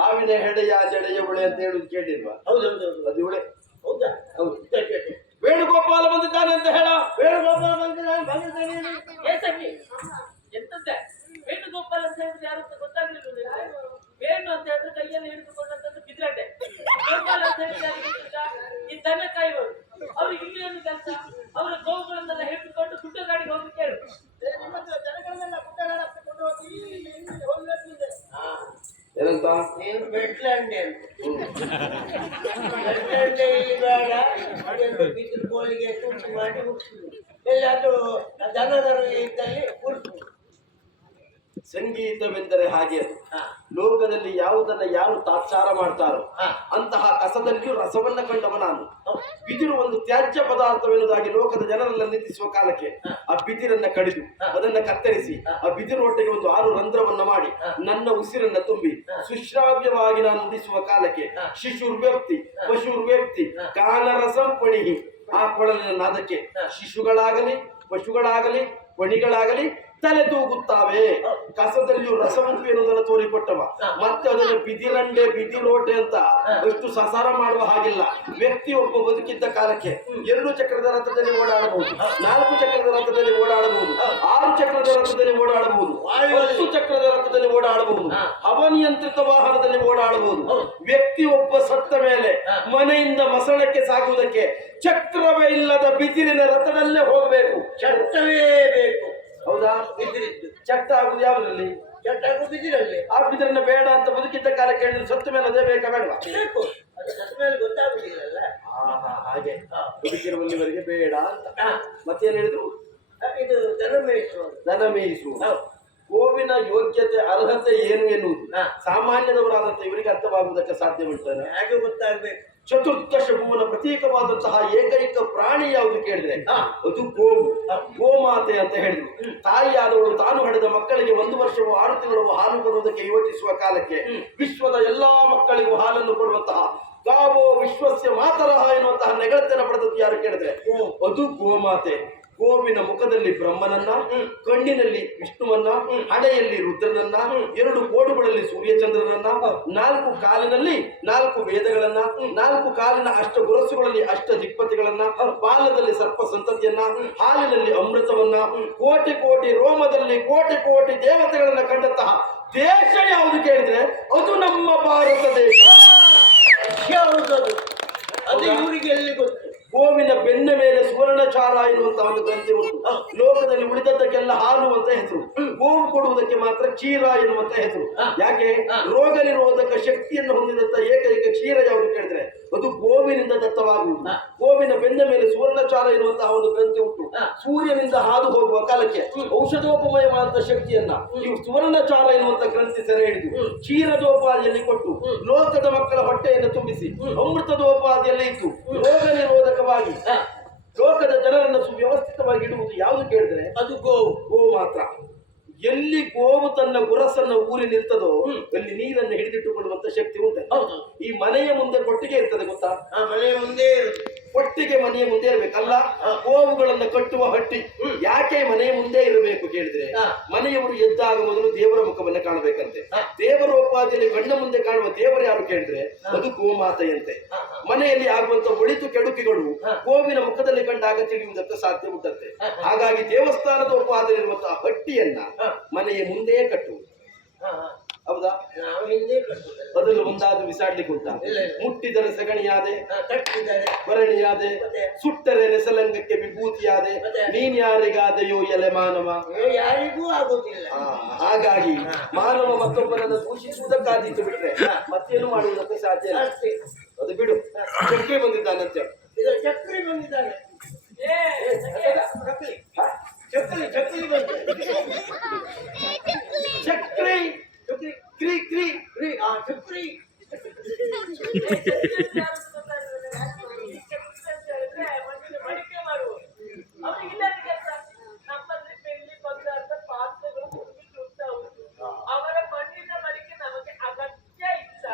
ಹಾವಿನ ಹೆಡೆಯ ಜಡೆಯ ಉಳೆ ಅಂತ ಹೇಳುದು ಕೇಳಿಲ್ವಾ? ಹೌದೌದು, ಅದು ಇವಳೆ. ಹೌದಾ? ಹೌದು. ಕೇಳಿ. ವೇಣುಗೋಪಾಲ ಬಂದಿದ್ದಾನೆ ಅಂತ ಹೇಳ. ವೇಣುಗೋಪಾಲ ಬಂದು ನಾನು ಬಂದಿದ್ದೇನೆ. ಏ ಸಖಿ, ಎಂತದ್ದೆ ವೇಣುಗೋಪಾಲ ಅಂತ ಹೇಳಿದ್ರೆ ಯಾರು ಅಂತ ಗೊತ್ತಾಗ್ಲಿಲ್ಲ ನಿನಗೆ? ವೇಣು ಅಂತ ಹೇಳಿದ್ರೆ ಕೈಯಲ್ಲಿ ಹಿಡಿದುಕೊಂಡಂತದ್ದು ಬಿದ್ರಡ್ಡೆ. ಗೋಪಾಲ ಅಂತ ಹೇಳಿದ್ರೆ ಯಾರಿಗೆ ಗೊತ್ತಾ? ಈ ದನ ಕಾಯುವವರು. ಅವ್ರಿಗೆ ಇಲ್ಲಿ ಏನು ಕೆಲಸ? ಅವರ ಗೋವುಗಳನ್ನೆಲ್ಲ ಹಿಡಿದುಕೊಂಡು ಗುಡ್ಡಗಾಡಿಗೆ ಹೋಗಿ ಕೇಳು. ಜನಗಳನ್ನೆಲ್ಲ ಗುಡ್ಡಗಾಡಿಕೊಂಡು ಹೋಗಿ ಹೋಗ್ಬೇಕಿದೆ. ಏನಂತ? ನೀನು ಬೆಟ್ಲಂಡೆ ಅಂತ. ಬೆಟ್ಲಂಡೆ ಬೇಡ, ಅದನ್ನು ಬಿದಿರು ಕೋಳಿಗೆ ತುಂಡು ಮಾಡಿ ಮುಗಿಸುದು. ಎಲ್ಲಾದ್ರೂ ದನದರ ಇದ್ದಲ್ಲಿ ಉರ್ಸು. ಸಂಗೀತವೆಂದರೆ ಹಾಗೆ ಅದು. ಲೋಕದಲ್ಲಿ ಯಾವುದನ್ನ ಯಾರು ತಾತ್ಸಾರ ಮಾಡ್ತಾರೋ ಅಂತಹ ಕಸದಲ್ಲಿಯೂ ರಸವನ್ನ ಕಂಡವ ನಾನು. ಬಿದಿರು ಒಂದು ತ್ಯಾಜ್ಯ ಪದಾರ್ಥವೆನ್ನುವುದಾಗಿ ಲೋಕದ ಜನರೆಲ್ಲ ನಿಂದಿಸುವ ಕಾಲಕ್ಕೆ ಆ ಬಿದಿರನ್ನ ಕಡಿದು ಅದನ್ನ ಕತ್ತರಿಸಿ ಆ ಬಿದಿರೊಟ್ಟಿಗೆ ಒಂದು 6 ರಂಧ್ರವನ್ನ ಮಾಡಿ ನನ್ನ ಉಸಿರನ್ನ ತುಂಬಿ ಸುಶ್ರಾವ್ಯವಾಗಿ ನಾನು ನುಡಿಸುವ ಕಾಲಕ್ಕೆ ಶಿಶುರ್ವ್ಯಕ್ತಿ ಪಶುರ್ವ್ಯಕ್ತಿ ಕಾನರಸಂ ಪಣಿಹಿ, ಆ ಕೊಳಲಿನ ನಾದಕ್ಕೆ ಶಿಶುಗಳಾಗಲಿ ಪಶುಗಳಾಗಲಿ ಪಣಿಗಳಾಗಲಿ ತಲೆ ತೂಗುತ್ತಾವೆ. ಕಸದಲ್ಲಿಯೂ ರಸವುಂಟು ಎನ್ನುವುದನ್ನು ತೋರಿಕೊಟ್ಟವ. ಮತ್ತೆ ಅದನ್ನು ಬಿದಿರಂಡೆ ಬಿದಿರೋಟೆ ಅಂತ ಅಷ್ಟು ಸಸಾರ ಮಾಡುವ ಹಾಗಿಲ್ಲ. ವ್ಯಕ್ತಿ ಒಬ್ಬ ಬದುಕಿದ್ದ ಕಾಲಕ್ಕೆ 2 ಚಕ್ರದ ರಥದಲ್ಲಿ ಓಡಾಡಬಹುದು, 4 ಚಕ್ರದ ರಥದಲ್ಲಿ ಓಡಾಡಬಹುದು, 6 ಚಕ್ರದ ರಥದಲ್ಲಿ ಓಡಾಡಬಹುದು, 10 ಚಕ್ರದ ರಥದಲ್ಲಿ ಓಡಾಡಬಹುದು, ಹವನಿಯಂತ್ರಿತ ವಾಹನದಲ್ಲಿ ಓಡಾಡಬಹುದು. ವ್ಯಕ್ತಿ ಒಬ್ಬ ಸತ್ತ ಮೇಲೆ ಮನೆಯಿಂದ ಮಸಣಕ್ಕೆ ಸಾಗುವುದಕ್ಕೆ ಚಕ್ರವೇ ಇಲ್ಲದ ಬಿದಿರಿನ ರಥದಲ್ಲೇ ಹೋಗಬೇಕು. ಚಟ್ಟವೇ ಬೇಕು. ಹೌದಾ? ಬಿದಿರಿದ್ದು ಚಟ್ಟ ಆಗುದು ಯಾವುದ್ರಲ್ಲಿ? ಚಟ್ಟ ಆಗುದು ಬಿದಿರಲ್ಲಿ. ಆ ಬಿದಿರನ್ನ ಬೇಡ ಅಂತ ಬದುಕಿದ್ದ ಕಾಲಕ್ಕೆ ಹೇಳಿದ್ರೆ ಸತ್ತ ಮೇಲೆ ಅದೇ ಬೇಕಾ ಬೇಡವಾ? ಬೇಕು. ಅದು ಸತ್ತ ಮೇಲೆ ಗೊತ್ತಾಗುದಿಲ್ಲಲ್ಲ. ಹಾಗೆ ಬದುಕಿರುವಲ್ಲಿವರೆಗೆ ಬೇಡ ಅಂತ. ಮತ್ತೇನ್ ಹೇಳಿದ್ರು? ಇದು ದನ ಮೇಯಿಸುವುದು. ದನ ಮೇಯಿಸುವುದು. ಗೋವಿನ ಯೋಗ್ಯತೆ ಅರ್ಹತೆ ಏನು ಎನ್ನುವುದು ಸಾಮಾನ್ಯದವರಾದಂತ ಇವರಿಗೆ ಅರ್ಥವಾಗುವುದಕ್ಕೆ ಸಾಧ್ಯ ಉಂಟಾನೆ. ಹಾಗೆ ಗೊತ್ತಾಗ್ಬೇಕು. ಚತುರ್ದಶ ಭುವನ ಪ್ರತೀಕವಾದಂತಹ ಏಕೈಕ ಪ್ರಾಣಿ ಯಾವುದು ಕೇಳಿದ್ರೆ ಅದು ಗೋವು, ಗೋಮಾತೆ ಅಂತ ಹೇಳಿದ್ರು. ತಾಯಿಯಾದವಳು ತಾನು ಹಡೆದ ಮಕ್ಕಳಿಗೆ 1 ವರ್ಷವೂ 6 ತಿಂಗಳು ಹಾಲು ಕೊಡುವುದಕ್ಕೆ ಯೋಚಿಸುವ ಕಾಲಕ್ಕೆ ವಿಶ್ವದ ಎಲ್ಲಾ ಮಕ್ಕಳಿಗೂ ಹಾಲನ್ನು ಕೊಡುವಂತಹ ಗಾವೋ ವಿಶ್ವಸ್ಯ ಮಾತರಹ ಎನ್ನುವಂತಹ ನೆಗಳತೆಯನ್ನು ಪಡೆದದ್ದು ಯಾರು ಕೇಳಿದ್ರೆ ಅದು ಗೋಮಾತೆ. ಗೋವಿನ ಮುಖದಲ್ಲಿ ಬ್ರಹ್ಮನನ್ನ, ಕಣ್ಣಿನಲ್ಲಿ ವಿಷ್ಣುವನ್ನ, ಹಣೆಯಲ್ಲಿ ರುದ್ರನನ್ನ, 2 ಕೋಡುಗಳಲ್ಲಿ ಸೂರ್ಯಚಂದ್ರನನ್ನ, 4 ಕಾಲಿನಲ್ಲಿ 4 ವೇದಗಳನ್ನ, 4 ಕಾಲಿನ ಅಷ್ಟ ಗುರಸುಗಳಲ್ಲಿ ಅಷ್ಟ ದಿಕ್ಪತಿಗಳನ್ನ, ಬಾಲದಲ್ಲಿ ಸರ್ಪ ಸಂತತಿಯನ್ನ, ಹಾಲಿನಲ್ಲಿ ಅಮೃತವನ್ನ, ಕೋಟಿ ಕೋಟಿ ರೋಮದಲ್ಲಿ ಕೋಟಿ ಕೋಟಿ ದೇವತೆಗಳನ್ನ ಕಂಡಂತಹ ದೇಶ ಯಾವುದು ಕೇಳಿದ್ರೆ ಅದು ನಮ್ಮ ಭಾರತ ದೇಶ. ಅದು ಇವರಿಗೆ ಎಲ್ಲಿ ಗೊತ್ತು? ಗೋವಿನ ಬೆನ್ನ ಮೇಲೆ ಸುವರ್ಣಚಾರ ಎನ್ನುವಂತಹ ಒಂದು ಗ್ರಂಥಿ ಉಂಟು. ಲೋಕದಲ್ಲಿ ಉಳಿದದ್ದಕ್ಕೆಲ್ಲ ಹಾಲು ಅಂತ ಹೆಸರು, ಗೋವು ಕೊಡುವುದಕ್ಕೆ ಮಾತ್ರ ಕ್ಷೀರ ಎನ್ನುವಂತ ಹೆಸರು. ಯಾಕೆ? ರೋಗ ನಿರೋಧಕ ಶಕ್ತಿಯನ್ನು ಹೊಂದಿದಂತ ಏಕೈಕ ಕ್ಷೀರ ಯಾವುದು ಕೇಳಿದ್ರೆ ಅದು ಗೋವಿನಿಂದ ದತ್ತವಾಗುವುದು. ಗೋವಿನ ಬೆನ್ನ ಮೇಲೆ ಸುವರ್ಣಚಾರ ಎನ್ನುವಂತಹ ಒಂದು ಗ್ರಂಥಿ ಉಂಟು. ಸೂರ್ಯನಿಂದ ಹಾದು ಹೋಗುವ ಕಾಲಕ್ಕೆ ಔಷಧೋಪಮಯವಾದ ಶಕ್ತಿಯನ್ನ ಇವು ಸುವರ್ಣಚಾರ ಎನ್ನುವಂತ ಗ್ರಂಥಿ ಸೆರೆ ಹಿಡಿದು ಕ್ಷೀರದೋಪಾದಿಯಲ್ಲಿ ಕೊಟ್ಟು ಲೋಕದ ಮಕ್ಕಳ ಹೊಟ್ಟೆಯನ್ನು ತುಂಬಿಸಿ ಅಮೃತದೋಪಾದಿಯಲ್ಲಿ ಇತ್ತು ರೋಗ ನಿರೋಧಕವಾಗಿ ಲೋಕದ ಜನರನ್ನು ಸುವ್ಯವಸ್ಥಿತವಾಗಿ ಇಡುವುದು ಯಾವುದು ಕೇಳಿದ್ರೆ ಅದು ಗೋವು. ಗೋವು ಮಾತ್ರ. ಎಲ್ಲಿ ಗೋವು ತನ್ನ ಗುರಸನ್ನ ಊರಿ ನಿಲ್ತದೋ ಅಲ್ಲಿ ನೀರನ್ನು ಹಿಡಿದಿಟ್ಟುಕೊಳ್ಳುವಂತ ಶಕ್ತಿ ಉಂಟು. ಈ ಮನೆಯ ಮುಂದೆ ಕೊಟ್ಟಿಗೆ ಇರ್ತದೆ ಗೊತ್ತಾ? ಮನೆಯ ಮುಂದೆ ಕೊಟ್ಟಿಗೆ ಮನೆಯ ಮುಂದೆ ಇರಬೇಕಲ್ಲ. ಗೋವುಗಳನ್ನ ಕಟ್ಟುವ ಹಟ್ಟಿ ಯಾಕೆ ಮನೆಯ ಮುಂದೆ ಇರಬೇಕು ಕೇಳಿದ್ರೆ ಮನೆಯವರು ಎದ್ದಾಗ ಮೊದಲು ದೇವರ ಮುಖವನ್ನ ಕಾಣಬೇಕಂತೆ. ದೇವರೋಪಾದಿಯಲ್ಲಿ ಕಣ್ಣ ಮುಂದೆ ಕಾಣುವ ದೇವರು ಯಾರು ಕೇಳಿದ್ರೆ ಅದು ಗೋಮಾತೆಯಂತೆ. ಮನೆಯಲ್ಲಿ ಆಗುವಂತ ಒಳಿತು ಕೆಡುಕಿಗಳು ಗೋವಿನ ಮುಖದಲ್ಲಿ ಕಂಡಾಗ ತಿಳಿಯುವುದಕ್ಕೆ ಸಾಧ್ಯ ಉಂಟಂತೆ. ಹಾಗಾಗಿ ದೇವಸ್ಥಾನದ ಉಪಾದಿಯಲ್ಲಿರುವಂತಹ ಹಟ್ಟಿಯನ್ನ ಮನೆಯ ಮುಂದೆ ಕಟ್ಟುವುದು. ಹೌದಾ? ನಾವು ಹಿಂದೆ ಕಟ್ಟುವುದಲ್ಲ. ಅದನ್ನು ಒಂದಾದ್ರೂ ಬಿಸಾಡ್ಲಿಕ್ಕೆ ಉಂಟಾ? ಮುಟ್ಟಿದರೆ ಸಗಣಿಯಾದೆ, ಕಟ್ಟಿದ್ದಾರೆ ಭರಣಿಯಾದೆ, ಸುಟ್ಟರೆ ನೆಸಲಂಗಕ್ಕೆ ವಿಭೂತಿಯಾದೆ, ನೀನ್ ಯಾರಿಗಾದೆಯೋ ಎಲೆ ಮಾನವ. ಯಾರಿಗೂ ಆಗುದಿಲ್ಲ. ಹಾಗಾಗಿ ಮಾನವ ಮತ್ತೊಬ್ಬರನ್ನು ದೂಷಿಸುವುದಕ್ಕಾದೀತು ಬಿಟ್ರೆ ಮತ್ತೇನು ಮಾಡುವುದಕ್ಕೆ ಸಾಧ್ಯ ಇಲ್ಲ. ಅದು ಬಿಡು. ಚಕ್ರಿ ಬಂದಿದ್ದಾನಂತೆ. ಇದು ಚಕ್ರಿ ಬಂದಿದ್ದಾನೆ. ಚಕ್ರಿ ಚಕ್ರಿ ಬಂದ ಚಕ್ರಿ ಕ್ರಿ ಕ್ರಿ ಕ್ರಿ ಚಕ್ರಿ ಮಡಿಕೆ ಮಾಡುವ ಅವರಿಗಿಲ್ಲ ನಮ್ಮಲ್ಲಿ ಬೆಳ್ಳಿ ಬಂಗಾರದ ಪಾತ್ರೆಗಳು ಹೋಗ್ತಾ ಉಂಟು. ಅವರ ಮಣ್ಣಿನ ಮಡಿಕೆ ನಮಗೆ ಅಗತ್ಯ ಇಲ್ಲ.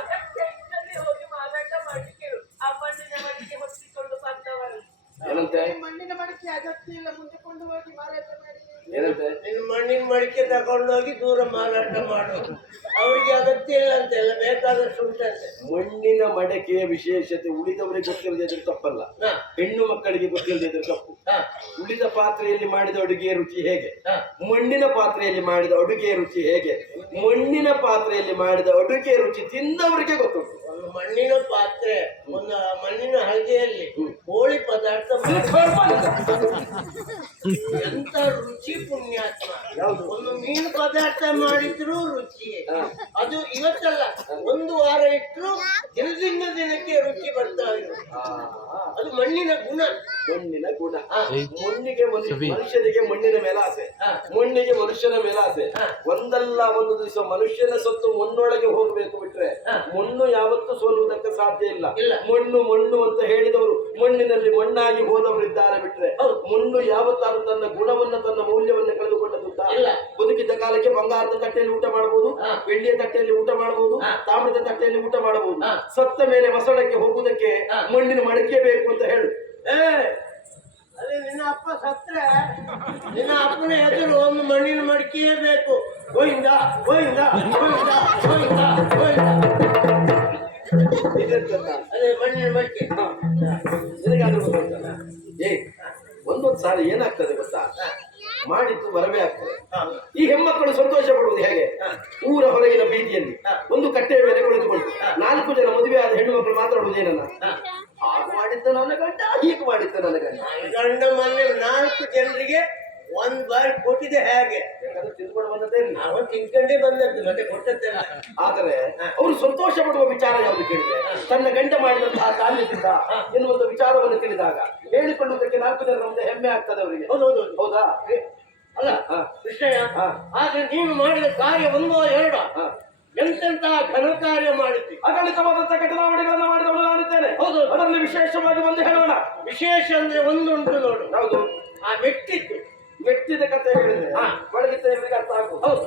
ಅಗತ್ಯ ಇದ್ದಲ್ಲಿ ಹೋಗಿ ಮಾರಾಟ ಮಾಡಿ ಕೇಳು. ಆ ಮಣ್ಣಿನ ಮಡಿಕೆ ಹೊತ್ತಿಕೊಂಡು ಬಂದವರು ಏನಂತೆ? ಮಣ್ಣಿನ ಮಡಿಕೆ ಅಗತ್ಯ ಇಲ್ಲ, ಮುಂದೆ ಕೊಂಡು ಹೋಗಿ ಮಾರಾಟ ಮಾಡಿ. ಏನಂತೆ? ನಿನ್ನ ಮಣ್ಣಿನ ಮಡಿಕೆ ತಗೊಂಡೋಗಿ ದೂರ ಮಾರಾಟ ಮಾಡೋದು. ಅವರಿಗೆ ಅಗತ್ಯ ಇಲ್ಲ ಅಂತೆಲ್ಲ, ಬೇಕಾದಷ್ಟು ಉಂಟಂತೆ. ಮಣ್ಣಿನ ಮಡಕೆಯ ವಿಶೇಷತೆ ಉಳಿದವರಿಗೆ ಗೊತ್ತಿಲ್ಲದಿದ್ರೆ ತಪ್ಪಲ್ಲ, ಹೆಣ್ಣು ಮಕ್ಕಳಿಗೆ ಗೊತ್ತಿಲ್ಲದಿದ್ರೆ ತಪ್ಪು. ಉಳಿದ ಪಾತ್ರೆಯಲ್ಲಿ ಮಾಡಿದ ಅಡುಗೆಯ ರುಚಿ ಹೇಗೆ, ಮಣ್ಣಿನ ಪಾತ್ರೆಯಲ್ಲಿ ಮಾಡಿದ ಅಡುಗೆಯ ರುಚಿ ಹೇಗೆ, ಮಣ್ಣಿನ ಪಾತ್ರೆಯಲ್ಲಿ ಮಾಡಿದ ಅಡುಗೆಯ ರುಚಿ ತಿಂದವರಿಗೆ ಗೊತ್ತುಂಟು. ಒಂದು ಮಣ್ಣಿನ ಪಾತ್ರೆ, ಒಂದು ಮಣ್ಣಿನ ಹಳಗೆಯಲ್ಲಿ ಹೋಳಿ ಪದಾರ್ಥ ಎಂತ ರುಚಿ ಪುಣ್ಯಾತ್ಮ. ಒಂದು ಮೀನು ಪದಾರ್ಥ ಮಾಡಿದ್ರು ರುಚಿ. ಅದು ಇವತ್ತಲ್ಲ, 1 ವಾರ ಇಟ್ಟರು ದಿನದಿಂದ ದಿನಕ್ಕೆ ರುಚಿ ಬರ್ತಾ ಇರೋದು. ಅದು ಮಣ್ಣಿನ ಗುಣ. ಮಣ್ಣಿನ ಗುಣ. ಹಾ. ಮಣ್ಣಿಗೆ ಸವಿ. ಮನುಷ್ಯನಿಗೆ ಮಣ್ಣಿನ ಮೇಲೆ ಆಸೆ, ಹಾ. ಮಣ್ಣಿಗೆ ಮನುಷ್ಯನ ಮೇಲೆ ಆಸೆ. ಹಾ. ಒಂದಲ್ಲ ಒಂದು ದಿವಸ ಮನುಷ್ಯನ ಸತ್ತು ಮಣ್ಣೊಳಗೆ ಹೋಗಬೇಕು ಬಿಟ್ರೆ ಹಾ. ಮಣ್ಣು ಯಾವತ್ತೂ ಸೋಲುವುದಕ್ಕೆ ಸಾಧ್ಯ ಇಲ್ಲ. ಇಲ್ಲ. ಮಣ್ಣು ಮಣ್ಣು ಅಂತ ಹೇಳಿದವರು ಮಣ್ಣಿನಲ್ಲಿ ಮಣ್ಣಾಗಿ ಹೋದವರಿದ್ದಾರೆ ಬಿಟ್ರೆ ಹೌದು. ಮಣ್ಣು ಯಾವತ್ತಾದ್ರೂ ತನ್ನ ಗುಣವನ್ನ ತನ್ನ ಮೌಲ್ಯವನ್ನ ಕಳೆದುಕೊಂಡದುಂಟಾ? ಇಲ್ಲ. ಬದುಕಿದ್ದ ಕಾಲಕ್ಕೆ ಬಂಗಾರದ ತಟ್ಟೆಯಲ್ಲಿ ಊಟ ಮಾಡಬಹುದು, ಹಾ. ಬೆಳ್ಳಿಯ ತಟ್ಟೆಯಲ್ಲಿ ಊಟ ಮಾಡಬಹುದು, ಹಾ. ತಾಮ್ರದ ತಟ್ಟೆಯಲ್ಲಿ ಊಟ ಮಾಡಬಹುದು. ಹಾ. ಸತ್ತ ಮೇಲೆ ಮಸಳಕ್ಕೆ ಹೋಗುವುದಕ್ಕೆ ಹಾ. ಮಣ್ಣಿನ ಮಡಕೆ ಬೇಕು ಅಂತ ಹೇಳು. ಅದೇ ನಿನ್ನ ಅಪ್ಪ ಸತ್ರೆ ನಿನ್ನ ಅಪ್ಪನ ಎದುರು ಒಂದು ಮಣ್ಣಿನ ಮಡಿಕೆಯೇ ಬೇಕು. ಗೋವಿಂದ ಗೋವಿಂದ ಗೋವಿಂದ ಗೋವಿಂದ ಗೋವಿಂದ. ಇದೆಂತಲ್ಲ? ಅದೇ ಮಣ್ಣಿನ ಮಡಿಕೆ. ನಿನಗಾದ್ರೂ ಗೊತ್ತುಂಟಲ್ಲ? ಒಂದೊಂದು ಸಾರಿ ಏನಾಗ್ತದೆ ಗೊತ್ತಾ? ಮಾಡಿದ್ದು ಬರವೇ ಆಗ್ತದೆ. ಈ ಹೆಣ್ಮಕ್ಕಳು ಸಂತೋಷ ಪಡುವುದು ಹೇಗೆ? ಊರ ಹೊರಗಿನ ಬೀದಿಯಲ್ಲಿ ಒಂದು ಕಟ್ಟೆಯ ಮೇಲೆ ಕುಳಿತುಕೊಂಡು 4 ಜನ ಮದುವೆ ಆದ ಹೆಣ್ಣು ಮಕ್ಕಳು ಮಾತಾಡುವುದೇನನ್ನ, ಹಾಗೆ ಮಾಡಿದ್ದ ನನ್ನ ಗಂಡ, ಹೀಗೆ ಮಾಡಿದ್ದ ನನ್ನ ಗಂಡ. ಗಂಡ ಮನೆ 4 ಜನರಿಗೆ ಒಂದ್ ಬಾರಿ ಕೊಟ್ಟಿದೆ ಹೇಗೆ? ಯಾಕಂದ್ರೆ ತಿಳ್ಕೊಂಡು ಬಂದದ್ದೇ ಇಲ್ಲ. ಅವನು ತಿನ್ಕೊಂಡೇ ಬಂದದ್ದು ಮತ್ತೆ ಕೊಟ್ಟದ್ದೆಲ್ಲ. ಆದರೆ ಅವರು ಸಂತೋಷ ಪಡುವ ವಿಚಾರ ಯಾವುದು ಕೇಳಿದ್ರೆ ತನ್ನ ಗಂಡ ಮಾಡಿದಂತಹ ಕಾರ್ಯದಿಂದ ಎನ್ನುವಂತ ವಿಚಾರವನ್ನು ತಿಳಿದಾಗ ಹೇಳಿಕೊಳ್ಳುವುದಕ್ಕೆ 4 ಜನರ ಮುಂದೆ ಹೆಮ್ಮೆ ಆಗ್ತದೆ ಅವರಿಗೆ. ಹೌದೌದು. ಹೌದಾ? ಅಲ್ಲ ಕೃಷ್ಣಯ್ಯ, ಆದ್ರೆ ನೀನು ಮಾಡಿದ ಕಾರ್ಯ 1 2 ಎಂತೆಂತಹ ಘನ ಕಾರ್ಯ ಮಾಡಿದ್ವಿ. ಅಗಣಿತವಾದಂತಹ ಘಟನಾವಳಿಗಳನ್ನು ಮಾಡಿದವನು ನಾನಿದ್ದೇನೆ. ಹೌದು. ಅದರಲ್ಲಿ ವಿಶೇಷವಾಗಿ ಒಂದು ಹೇಳೋಣ. ವಿಶೇಷ ಅಂದ್ರೆ ಒಂದು ಉಂಟು ನೋಡು. ಯಾವುದು? ಆ ಮೆಟ್ಟಿದ್ದು. ಮೆಟ್ಟಿದ ಕಥೆ ಹೇಳಿದ್ರೆ ಒಳಗಿದ್ದ ಇವರಿಗೆ ಅರ್ಥ ಆಗ್ಬೋದು. ಹೌದು.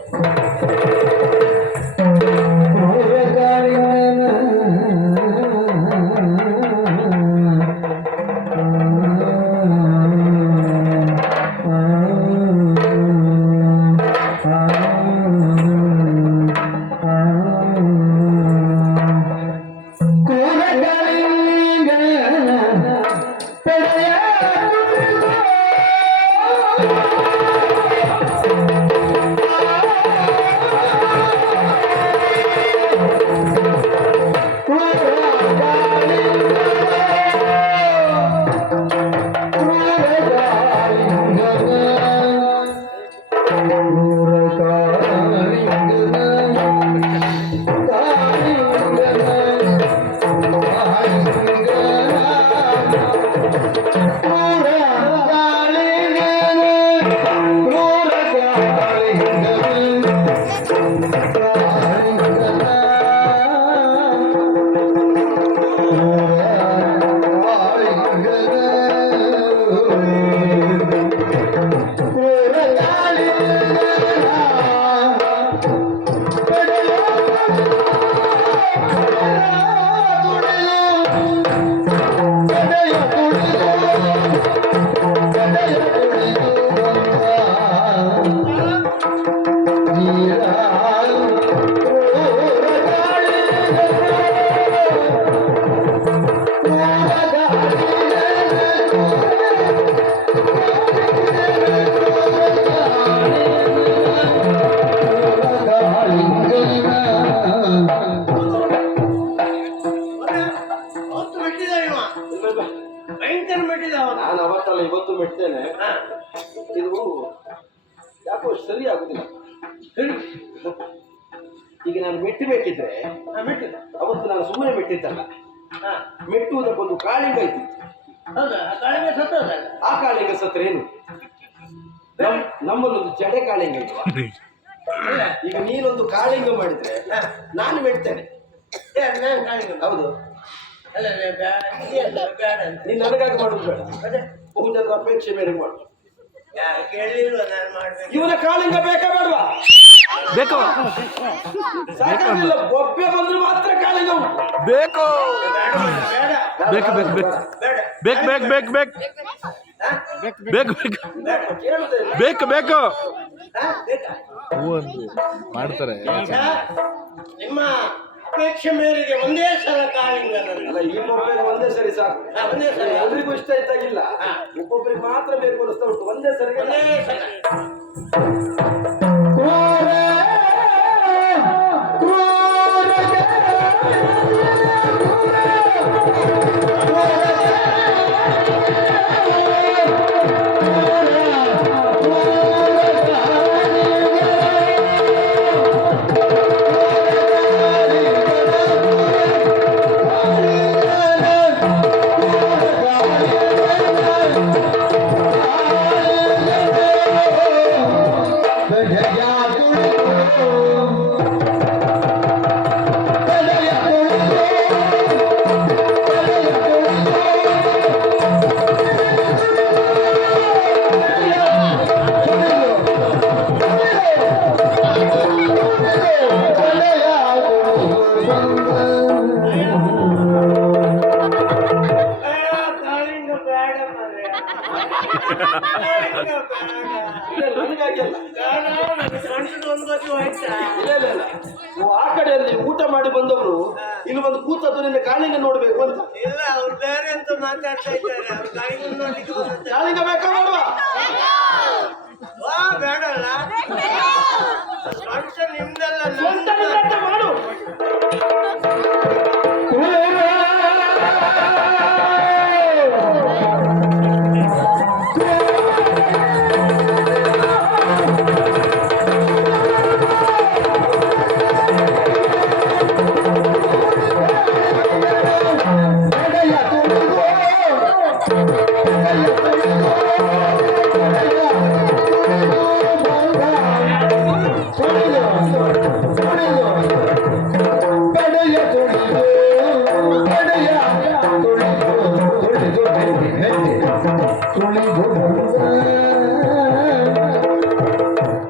ಅವತ್ತು ಮೆಟ್ಟಿದ ಇವ. ಭಯಂಕರ ಮೆಟ್ಟಿದ ಅವನು. ನಾನು ಅವತ್ತಲ್ಲ ಇವತ್ತು ಮೆಟ್ತೇನೆ. ಇದು ಯಾಕೋ ಸರಿ ಆಗುದಿಲ್ಲ. ಈಗ ನಾನು ಮೆಟ್ಟಬೇಕಿದ್ರೆ ಮೆಟ್ಟಿದ. ಅವತ್ತು ನಾನು ಸುಮ್ಮನೆ ಮೆಟ್ಟಿದ್ದಲ್ಲ, ಮೆಟ್ಟುವುದಕ್ಕೊಂದು ಕಾಳಿಂಗ ಇತ್ತು. ಹೌದಾ? ಕಾಳಿಗೆ ಸತ್ತೋದ. ಆ ಕಾಳಿಂಗ ಸತ್ರೇನು? ನಮ್ಮಲ್ಲೊಂದು ಜಡೆ ಕಾಳಿಂಗ ಇಲ್ವಾ? ಈಗ ನೀನೊಂದು ಕಾಳಿಂಗ ಮಾಡಿದ್ರೆ ನಾನು ಮೆಟ್ತೇನೆ. ನಾನು ಕಾಳಿಗೆ. ಹೌದು. ಅಲ್ಲ ಬೇಡ ಅಂತ. ನೀನ್ ನನಗಾಗಿ ಮಾಡುದು ಬೇಡ, ಬಹು ಜನರ ಅಪೇಕ್ಷೆ ಮೇರೆಗೆ ಮಾಡು. ಯಾರು ಕೇಳಲಿಲ್ವ ನಾನು ಮಾಡ್ಬೇಕು? ಇವನ ಕಾಳಿಂಗ ಬೇಕಾ ಬೇಡವಾ? ಬೇಕು ಸಾಕಾಗಿಲ್ಲ, ಒಬ್ಬೆ ಬಂದ್ರೆ ಮಾತ್ರ ಕಾಳಿಂಗ ಉಂಟು. ಬೇಕು ಬೇಡ ಬೇಕು ಬೇಕು ಬೇಕು ಬೇಡ. ಬೇಕು ಬೇಕು ಬೇಕು ಬೇಕು ಬೇಕು ಬೇಕು ಕೇಳುದೇ ಇಲ್ಲ. ಬೇಕು ಬೇಕು ಬೇಕಾ? ಹೂ ಅಂದ್ರು ಮಾಡ್ತಾರೆ. ಈಗ ನಿಮ್ಮ ಅಪೇಕ್ಷೆ ಮೇರೆಗೆ ಒಂದೇ ಸಲ ಕಾಳಿಂಗ ನನ್ನ. ಅಲ್ಲ, ಈ ಒಬ್ಬರಿಗೆ ಒಂದೇ ಸರಿ ಸಾಕು. ಒಂದೇ ಸಲ. ಎಲ್ರಿಗೂ ಇಷ್ಟ ಇದ್ದಾಗಿಲ್ಲ, ಒಬ್ಬೊಬ್ಬರಿಗೆ ಮಾತ್ರ ಬೇಕು ಅನಿಸ್ತಾ ಉಂಟು. ಒಂದೇ ಸರಿ ಒಂದೇ ಸಲ. ನನಗಾಗಿ ಅಲ್ಲ. ಸೊಂಟದ ಒಂದು ಬದಿ ಹೋಯ್ತಾ? ಇಲ್ಲ ಇಲ್ಲ ಇಲ್ಲ, ಆ ಕಡೆಯಲ್ಲಿ ಊಟ ಮಾಡಿ ಬಂದವರು ಇಲ್ಲಿ ಒಂದು ಕೂತದ್ದು ನಿನ್ನ ಕಾಳಿಂಗ ನೋಡ್ಬೇಕು ಅಂತ. ಇಲ್ಲ, ಅವ್ರು ಬೇರೆ ಅಂತ ಮಾತಾಡ್ತಾ ಇದ್ದಾರೆ. ಅವ್ರು ಕಾಳಿಂಗನ ನೋಡ್ಲಿಕ್ಕೆ ಬಂದದ್ದು. ಕಾಳಿಂಗ ಬೇಕಾ ಬೇಡವಾ? ವಾ, ಬೇಡಲ್ಲ. ಸೊಂಟ ನಿಮ್ದಲ್ಲ, ಸ್ವಂತ ನಿನ್ನಂತೆ ಮಾಡು.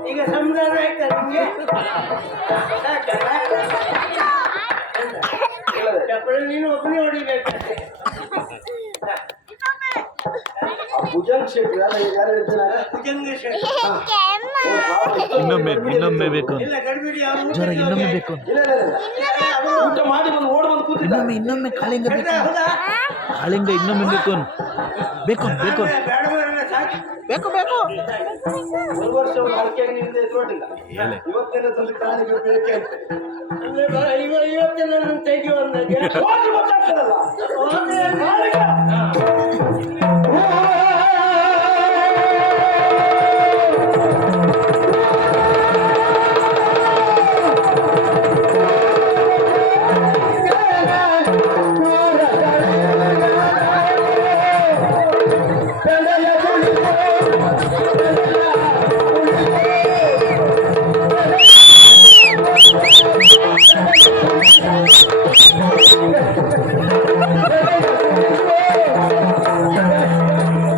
ಈಗ ಸಮಾಧಾನ ಆಯ್ತಾ ನಿಮ್ಗೆ? ಚಪ್ಪಲಿ ನೀನು ಒಬ್ಬನೇ ಹೊಡಿಬೇಕಾದ್ರೆ. ಆ ಭುಜಂಗ ಶೆಟ್ಟಿ ಯಾರು ಹೇಳ್ತಾರೆ? ಭುಜಂಗ ಶೆಟ್ಟಿ. ಇನ್ನೊಮ್ಮೆ ಬೇಕು. ಇಲ್ಲ, ಗಡಿಬಿಡಿ. ಅವ್ರು ಜ್ವರ ಇನ್ನೊಮ್ಮೆ ಬೇಕು. ಇಲ್ಲ ಇಲ್ಲ ಇಲ್ಲ, ಊಟ ಮಾಡಿ ಬಂದು ಓಡ್ ಬಂದು ಕೂತಿದ್ದ. ಇನ್ನೊಮ್ಮೆ ಕಾಳಿಂಗ ಬೇಕು. ಹೌದಾ? ಕಾಳಿಂಗ ಇನ್ನೊಮ್ಮೆ ಬೇಕು. ಬೇಕು ಬೇಕು ಬೇಡ ಬೇಡ ಸಾಕು. ಬೇಕು ಬೇಕು. ಒಂದು ವರ್ಷ ಒಂದು ಹರಕೆಯಾಗಿ ನಿಂದ ಎದುರೋಟಿಲ್ಲ. ಇವತ್ತೇನ ತಂದು ಕಾಳಿಂಗ ಬೇಕೆ ಅಂತ ಇವತ್ತೇ ನನ್ನ ತೆಗೆಯುವ ಅಂದಾಗೆ ಹೋಗಿ ಗೊತ್ತಾಗ್ತದಲ್ಲ.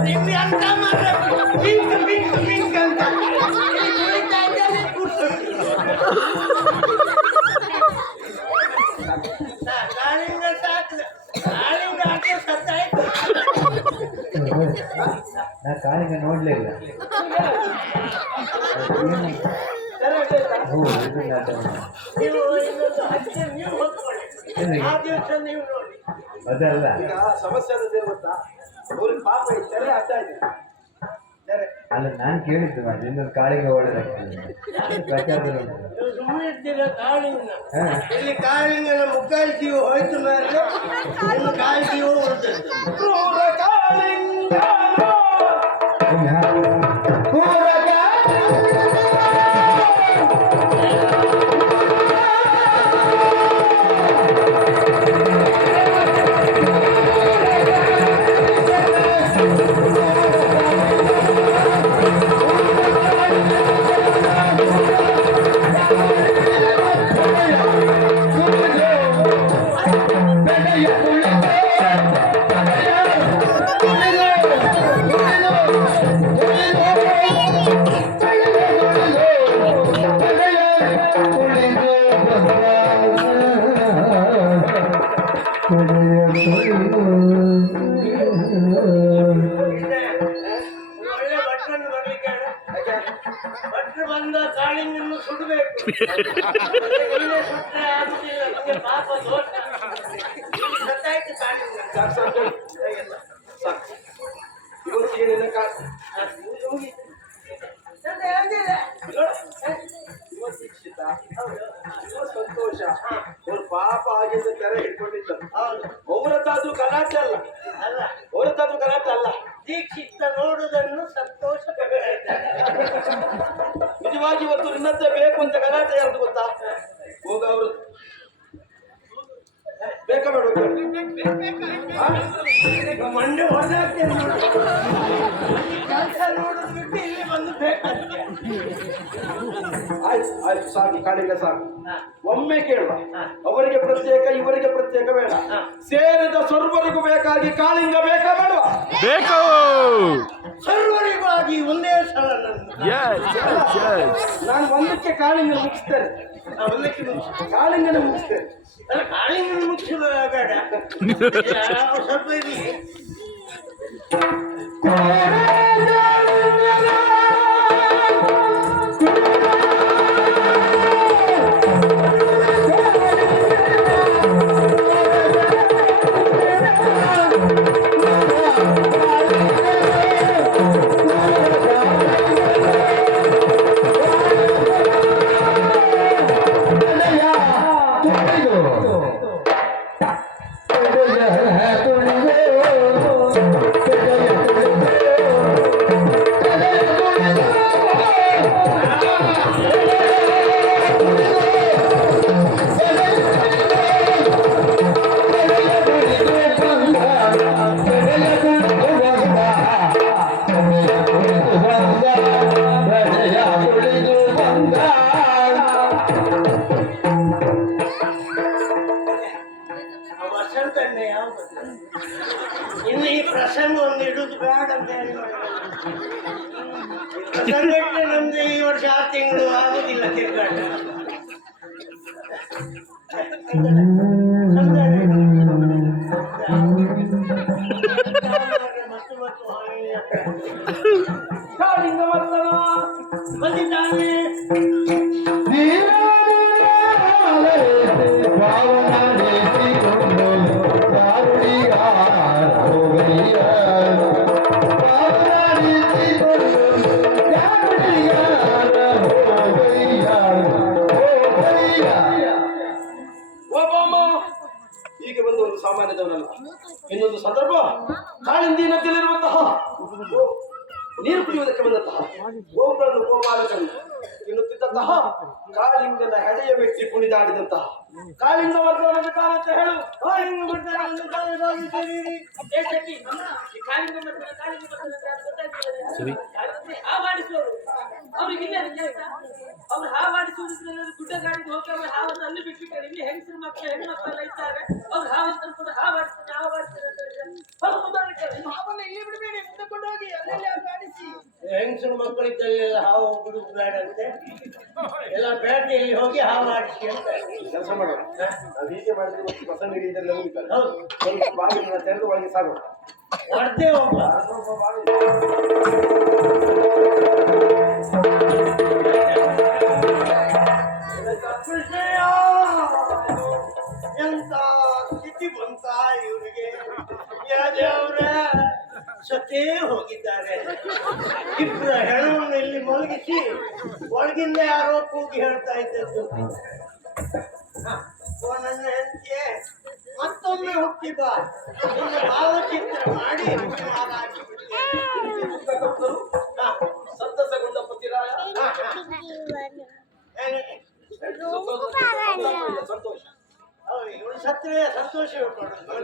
ನಿಮ್ಗೆ ಅಂತ ಮಾತ್ರ ಪಿಂಕ್ ಪಿಂಕ್ ಪಿಂಕ್ ಅಂತ ಕುಳಿತಾ ಇದ್ದಾನೆ ಕೂರ್ಸೋದು. ಕಾಳಿಂಗ ಸಾಕು, ಕಾಳಿಂಗ ಹಾಕಿ ಸತ್ತಾಯ್ತು. ನಾ ಕಾಳಿಂಗ ನೋಡ್ಲೇ ಇಲ್ಲ. ನೀವು ಇನ್ನೊಂದು ಹಚ್ಚಿ ನೀವು ಹೊತ್ಕೊಳ್ಳಿ. ಆ ದಿವಸ ನೀವು ನೋಡಿ. ಅದಲ್ಲ, ಈಗ ಸಮಸ್ಯೆ ಆದದ್ದು ಏನು ಗೊತ್ತಾ? ಅವ್ರಿಗೆ ಪಾಪ ಈ ತೆರೆ ಅಡ್ಡ ಇದೆ. ತೆರೆ ಅಲ್ಲ ನಾನು ಕೇಳಿದ್ದು ಮತ್ತೆ ಇನ್ನೊಂದು ಕಾಳಿಂಗ ಒಳ್ಳೆದಾಗ್ತದೆ ಪ್ರಚಾರದಲ್ಲಿ ಉಂಟು. ನೀವು ಸುಮ್ಮನೆ ಇದ್ದೀರ ಕಾಳಿಂಗನ. ಹಾ. ಇಲ್ಲಿ ಕಾಳಿಂಗನ ಮುಕ್ಕಾಲು ಜೀವ ಹೋಯ್ತು ಮೇಲೆ ಇನ್ನು ಕಾಲು ಜೀವ ಉಳಿದದ್ದು. ಕ್ರೂರ ಕಾಳಿಂಗ ಒಳ್ಳೆ ಭಟ್ರನ್ನು ಬರ್ಲಿಕ್ಕೆ ಹೇಳು. ಭಟ್ರು ಬಂದ ಕಾಳಿಂಗನ್ನು ಸುಡಬೇಕು. ಇಲ್ಲೇ ಸುಟ್ರೆ ಆಗುದಿಲ್ಲ, ನಮಗೆ ಪಾಪ ದೋಷ. ಇಲ್ಲಿ ಸತ್ತಾಯ್ತು ಕಾಳಿಂಗ. ಸಾಕು ಸಾಕು ಸಾಕು. ಇವತ್ತಿಗೆ ನಿನ್ನ ಸಂತೋಷ. ಅವ್ರ ಪಾಪ ಆಗಿದ್ದ ತೆರೆ ಹಿಡ್ಕೊಂಡಿದ್ದರು. ಅವರದ್ದಾದ್ರೂ ಗಲಾಟೆ ಅಲ್ಲ, ಅಲ್ಲ, ಅವರದ್ದಾದ್ರೂ ಗಲಾಟೆ ಅಲ್ಲ. ದೀಕ್ಷಿತ ನೋಡುವುದನ್ನು ಸಂತೋಷ ಪಡ್ತಾ ನಿಜವಾಗಿ ಇವತ್ತು ನಿನ್ನಂತೆ ಬೇಕು ಅಂತ ಗಲಾಟೆ ಯಾರ್ದು ಗೊತ್ತಾ? ಹೋಗ ಅವರು ಬೇಕಾ ಬೇಡ ಮಂಡೆ ಹೊಡೆದಾಗ್ತೇನೆ ಕೆಲಸ ನೋಡೋದು ಬಿಟ್ಟು ಇಲ್ಲಿ ಬಂದು ಬೇಕಾಗ್ತದೆ. ಆಯ್ತು ಆಯ್ತು, ಸಾಕು ಕಾಳಿಂಗ ಸಾಕು. ಒಮ್ಮೆ ಕೇಳುವ, ಅವರಿಗೆ ಪ್ರತ್ಯೇಕ ಇವರಿಗೆ ಪ್ರತ್ಯೇಕ ಬೇಡ. ಸೇರಿದ ಸರ್ವರಿಗೂ ಬೇಕಾಗಿ ಕಾಳಿಂಗ ಬೇಕಾ ಬೇಡವಾ? ಬೇಕು. ಸರ್ವರಿಗಾಗಿ ಒಂದೇ ಸಲ ನಾನು ಒಂದಕ್ಕೆ ಕಾಳಿಂಗ ಮುಗಿಸ್ತೇನೆ, ಒಂದಕ್ಕೆ ಕಾಳಿಂಗನ ಮುಗಿಸ್ತೇನೆ. ಕಾಳಿಂಗ ಮುಗಿಸಲು ಬೇಡ, ಸ್ವಲ್ಪ ಇರಲಿ. ವಸಂತನ್ನೇ ಯಾವ ಇನ್ನು ಈ ಪ್ರಸಂಗ ಒಂದು ಇಡುದು ಬೇಡ ಅಂತ ಹೇಳಿ ಪ್ರಸಂಗ ಇಟ್ಟರೆ ನಮ್ದು ಈ ವರ್ಷ 6 ತಿಂಗಳು ಆಗುದಿಲ್ಲ ತಿರ್ಗಾಟ. ಬಂದಿದ್ದಾನೆ ಹೀಗೆ ಬಂದವರು ಸಾಮಾನ್ಯದವರಲ್ಲ. ಇನ್ನೊಂದು ಸಂದರ್ಭ ಕಾಳಿಂದಿ ನದಿಯಲ್ಲಿರುವಂತಹ ನೀರು ಕುಡಿಯುವುದಕ್ಕೆ ಬಂದಂತಹ ಗೋವುಗಳನ್ನು ಗೋಪಾಲಕರು ತಿನ್ನುತ್ತಿದ್ದಂತಹ ಕಾಳಿಂಗನ ಹೆಡೆಯ ವ್ಯಕ್ತಿ ಕುಣಿದಾಡಿದಂತಹ ಕಾಳಿಂಗ ವರ್ಗವನ್ನು ಅಂತ ಹೇಳು. ಕಾಳಿಂಗ ಹಾವಾಡಿಸುವರು ಅವ್ರಿಗೆ ಇಲ್ಲ ಕೆಲಸ. ಅವ್ರು ಹಾವಾಡಿಸುವುದ್ರಲ್ಲಿ ಗುಡ್ಡ ಗಾಡಿಗೆ ಹೋಗಿ ಅವ್ರು ಹಾವನ್ನು ಅಲ್ಲಿ ಬಿಟ್ಟಿದ್ದಾರೆ. ಇಲ್ಲಿ ಹೆಂಗಸರು ಮಕ್ಕಳು ಹೆಣ್ಮಕ್ಳೆಲ್ಲ ಇದ್ದಾರೆ. ಅವ್ರು ಹಾವನ್ನು ಕೂಡ ಹಾವಾಡಿಸ್ತಾರೆ ಹಾವನ್ನ ಇಲ್ಲಿ ಬಿಡಬೇಡಿ, ಮುಂದೆ ಕೊಂಡು ಹೋಗಿ ಅಲ್ಲೆಲ್ಲಿ ಆಡಿಸಿ. ಹೆಂಗಸರು ಮಕ್ಕಳಿದ್ದಲ್ಲೆಲ್ಲ ಹಾವು ಬಿಡುದು ಬೇಡ ಅಂತೆ. ಎಲ್ಲ ಬೇಟೆಯಲ್ಲಿ ಹೋಗಿ ಹಾವು ಆಡಿಸಿ ಅಂತ ಕೆಲಸ ಮಾಡೋಣ. ನಾವು ಹೀಗೆ ಮಾಡಿದ್ರೆ ಮತ್ತು ಪ್ರಸಂಗ ಹಿಡಿಯುವುದೆಲ್ಲ ಮುಗಿತಲ್ಲ. ಹೌದು. ಸ್ವಲ್ಪ ಬಾಗಿಲನ್ನ ತೆರೆದು ಒಳಗೆ ಸಾಗೋಣ. ಹೊರತೆ ಒಬ್ಬ ಕೃಷ್ಣಯ್ಯ ಎಂತ ಸ್ಥಿತಿ ಬಂತ ಇವರಿಗೆ. ಯಾವ್ರ ಸತ್ತೇ ಹೋಗಿದ್ದಾರೆ. ಇಬ್ಬರ ಹೆಣವನ್ನು ಇಲ್ಲಿ ಮಲಗಿಸಿ ಒಳಗಿಂದ ಯಾರೋ ಕೂಗಿ ಹೇಳ್ತಾ ಇದ್ದದ್ದು. ನನ್ನ ಹೆಂಡತಿಯೇ ಮತ್ತೊಮ್ಮೆ ಹುಟ್ಟಿ ಬಾ, ನಿನ್ನ ಭಾವಚಿತ್ರ ಮಾಡಿ ಸಂತಸಗೊಂಡ ಪತಿರಾಯ ಸಂತೋಷ. ಇವಳು ಸತ್ತರೆ ಸಂತೋಷ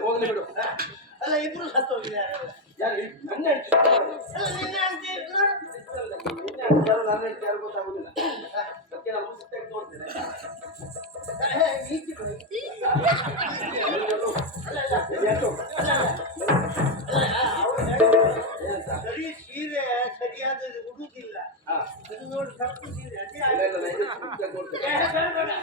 ಹೋಗ್ಲಿ ಬಿಡು. ಅಲ್ಲ ಇಬ್ರು ಸತ್ತೋಗಿದ್ದಾರೆ. ಯಾರು ನನ್ನ ಹೆಂಡತಿ? ಅಲ್ಲ ನಿನ್ನ ಹೆಂಡತಿ ಇದ್ರು ನಿನ್ನ ಹೆಂಡತಿ ಯಾರು ನನ್ನ ಹೆಂಡತಿ ಯಾರು ಗೊತ್ತಾಗುದಿಲ್ಲ. ಅದಕ್ಕೆ ನಾನು ಸುತ್ತಾಗಿ ನೋಡ್ತೇನೆ. ಸರಿ ಸೀರೆ ಸರಿಯಾದ ಉಡುವುದಿಲ್ಲ. ಇದು ನೋಡಿ ಸ್ವಲ್ಪ ಸೀರೆ ಇಲ್ಲ, ಇಲ್ಲ, ನಾನು ಸುತ್ತಾಗಿ ನೋಡ್ತೇನೆ.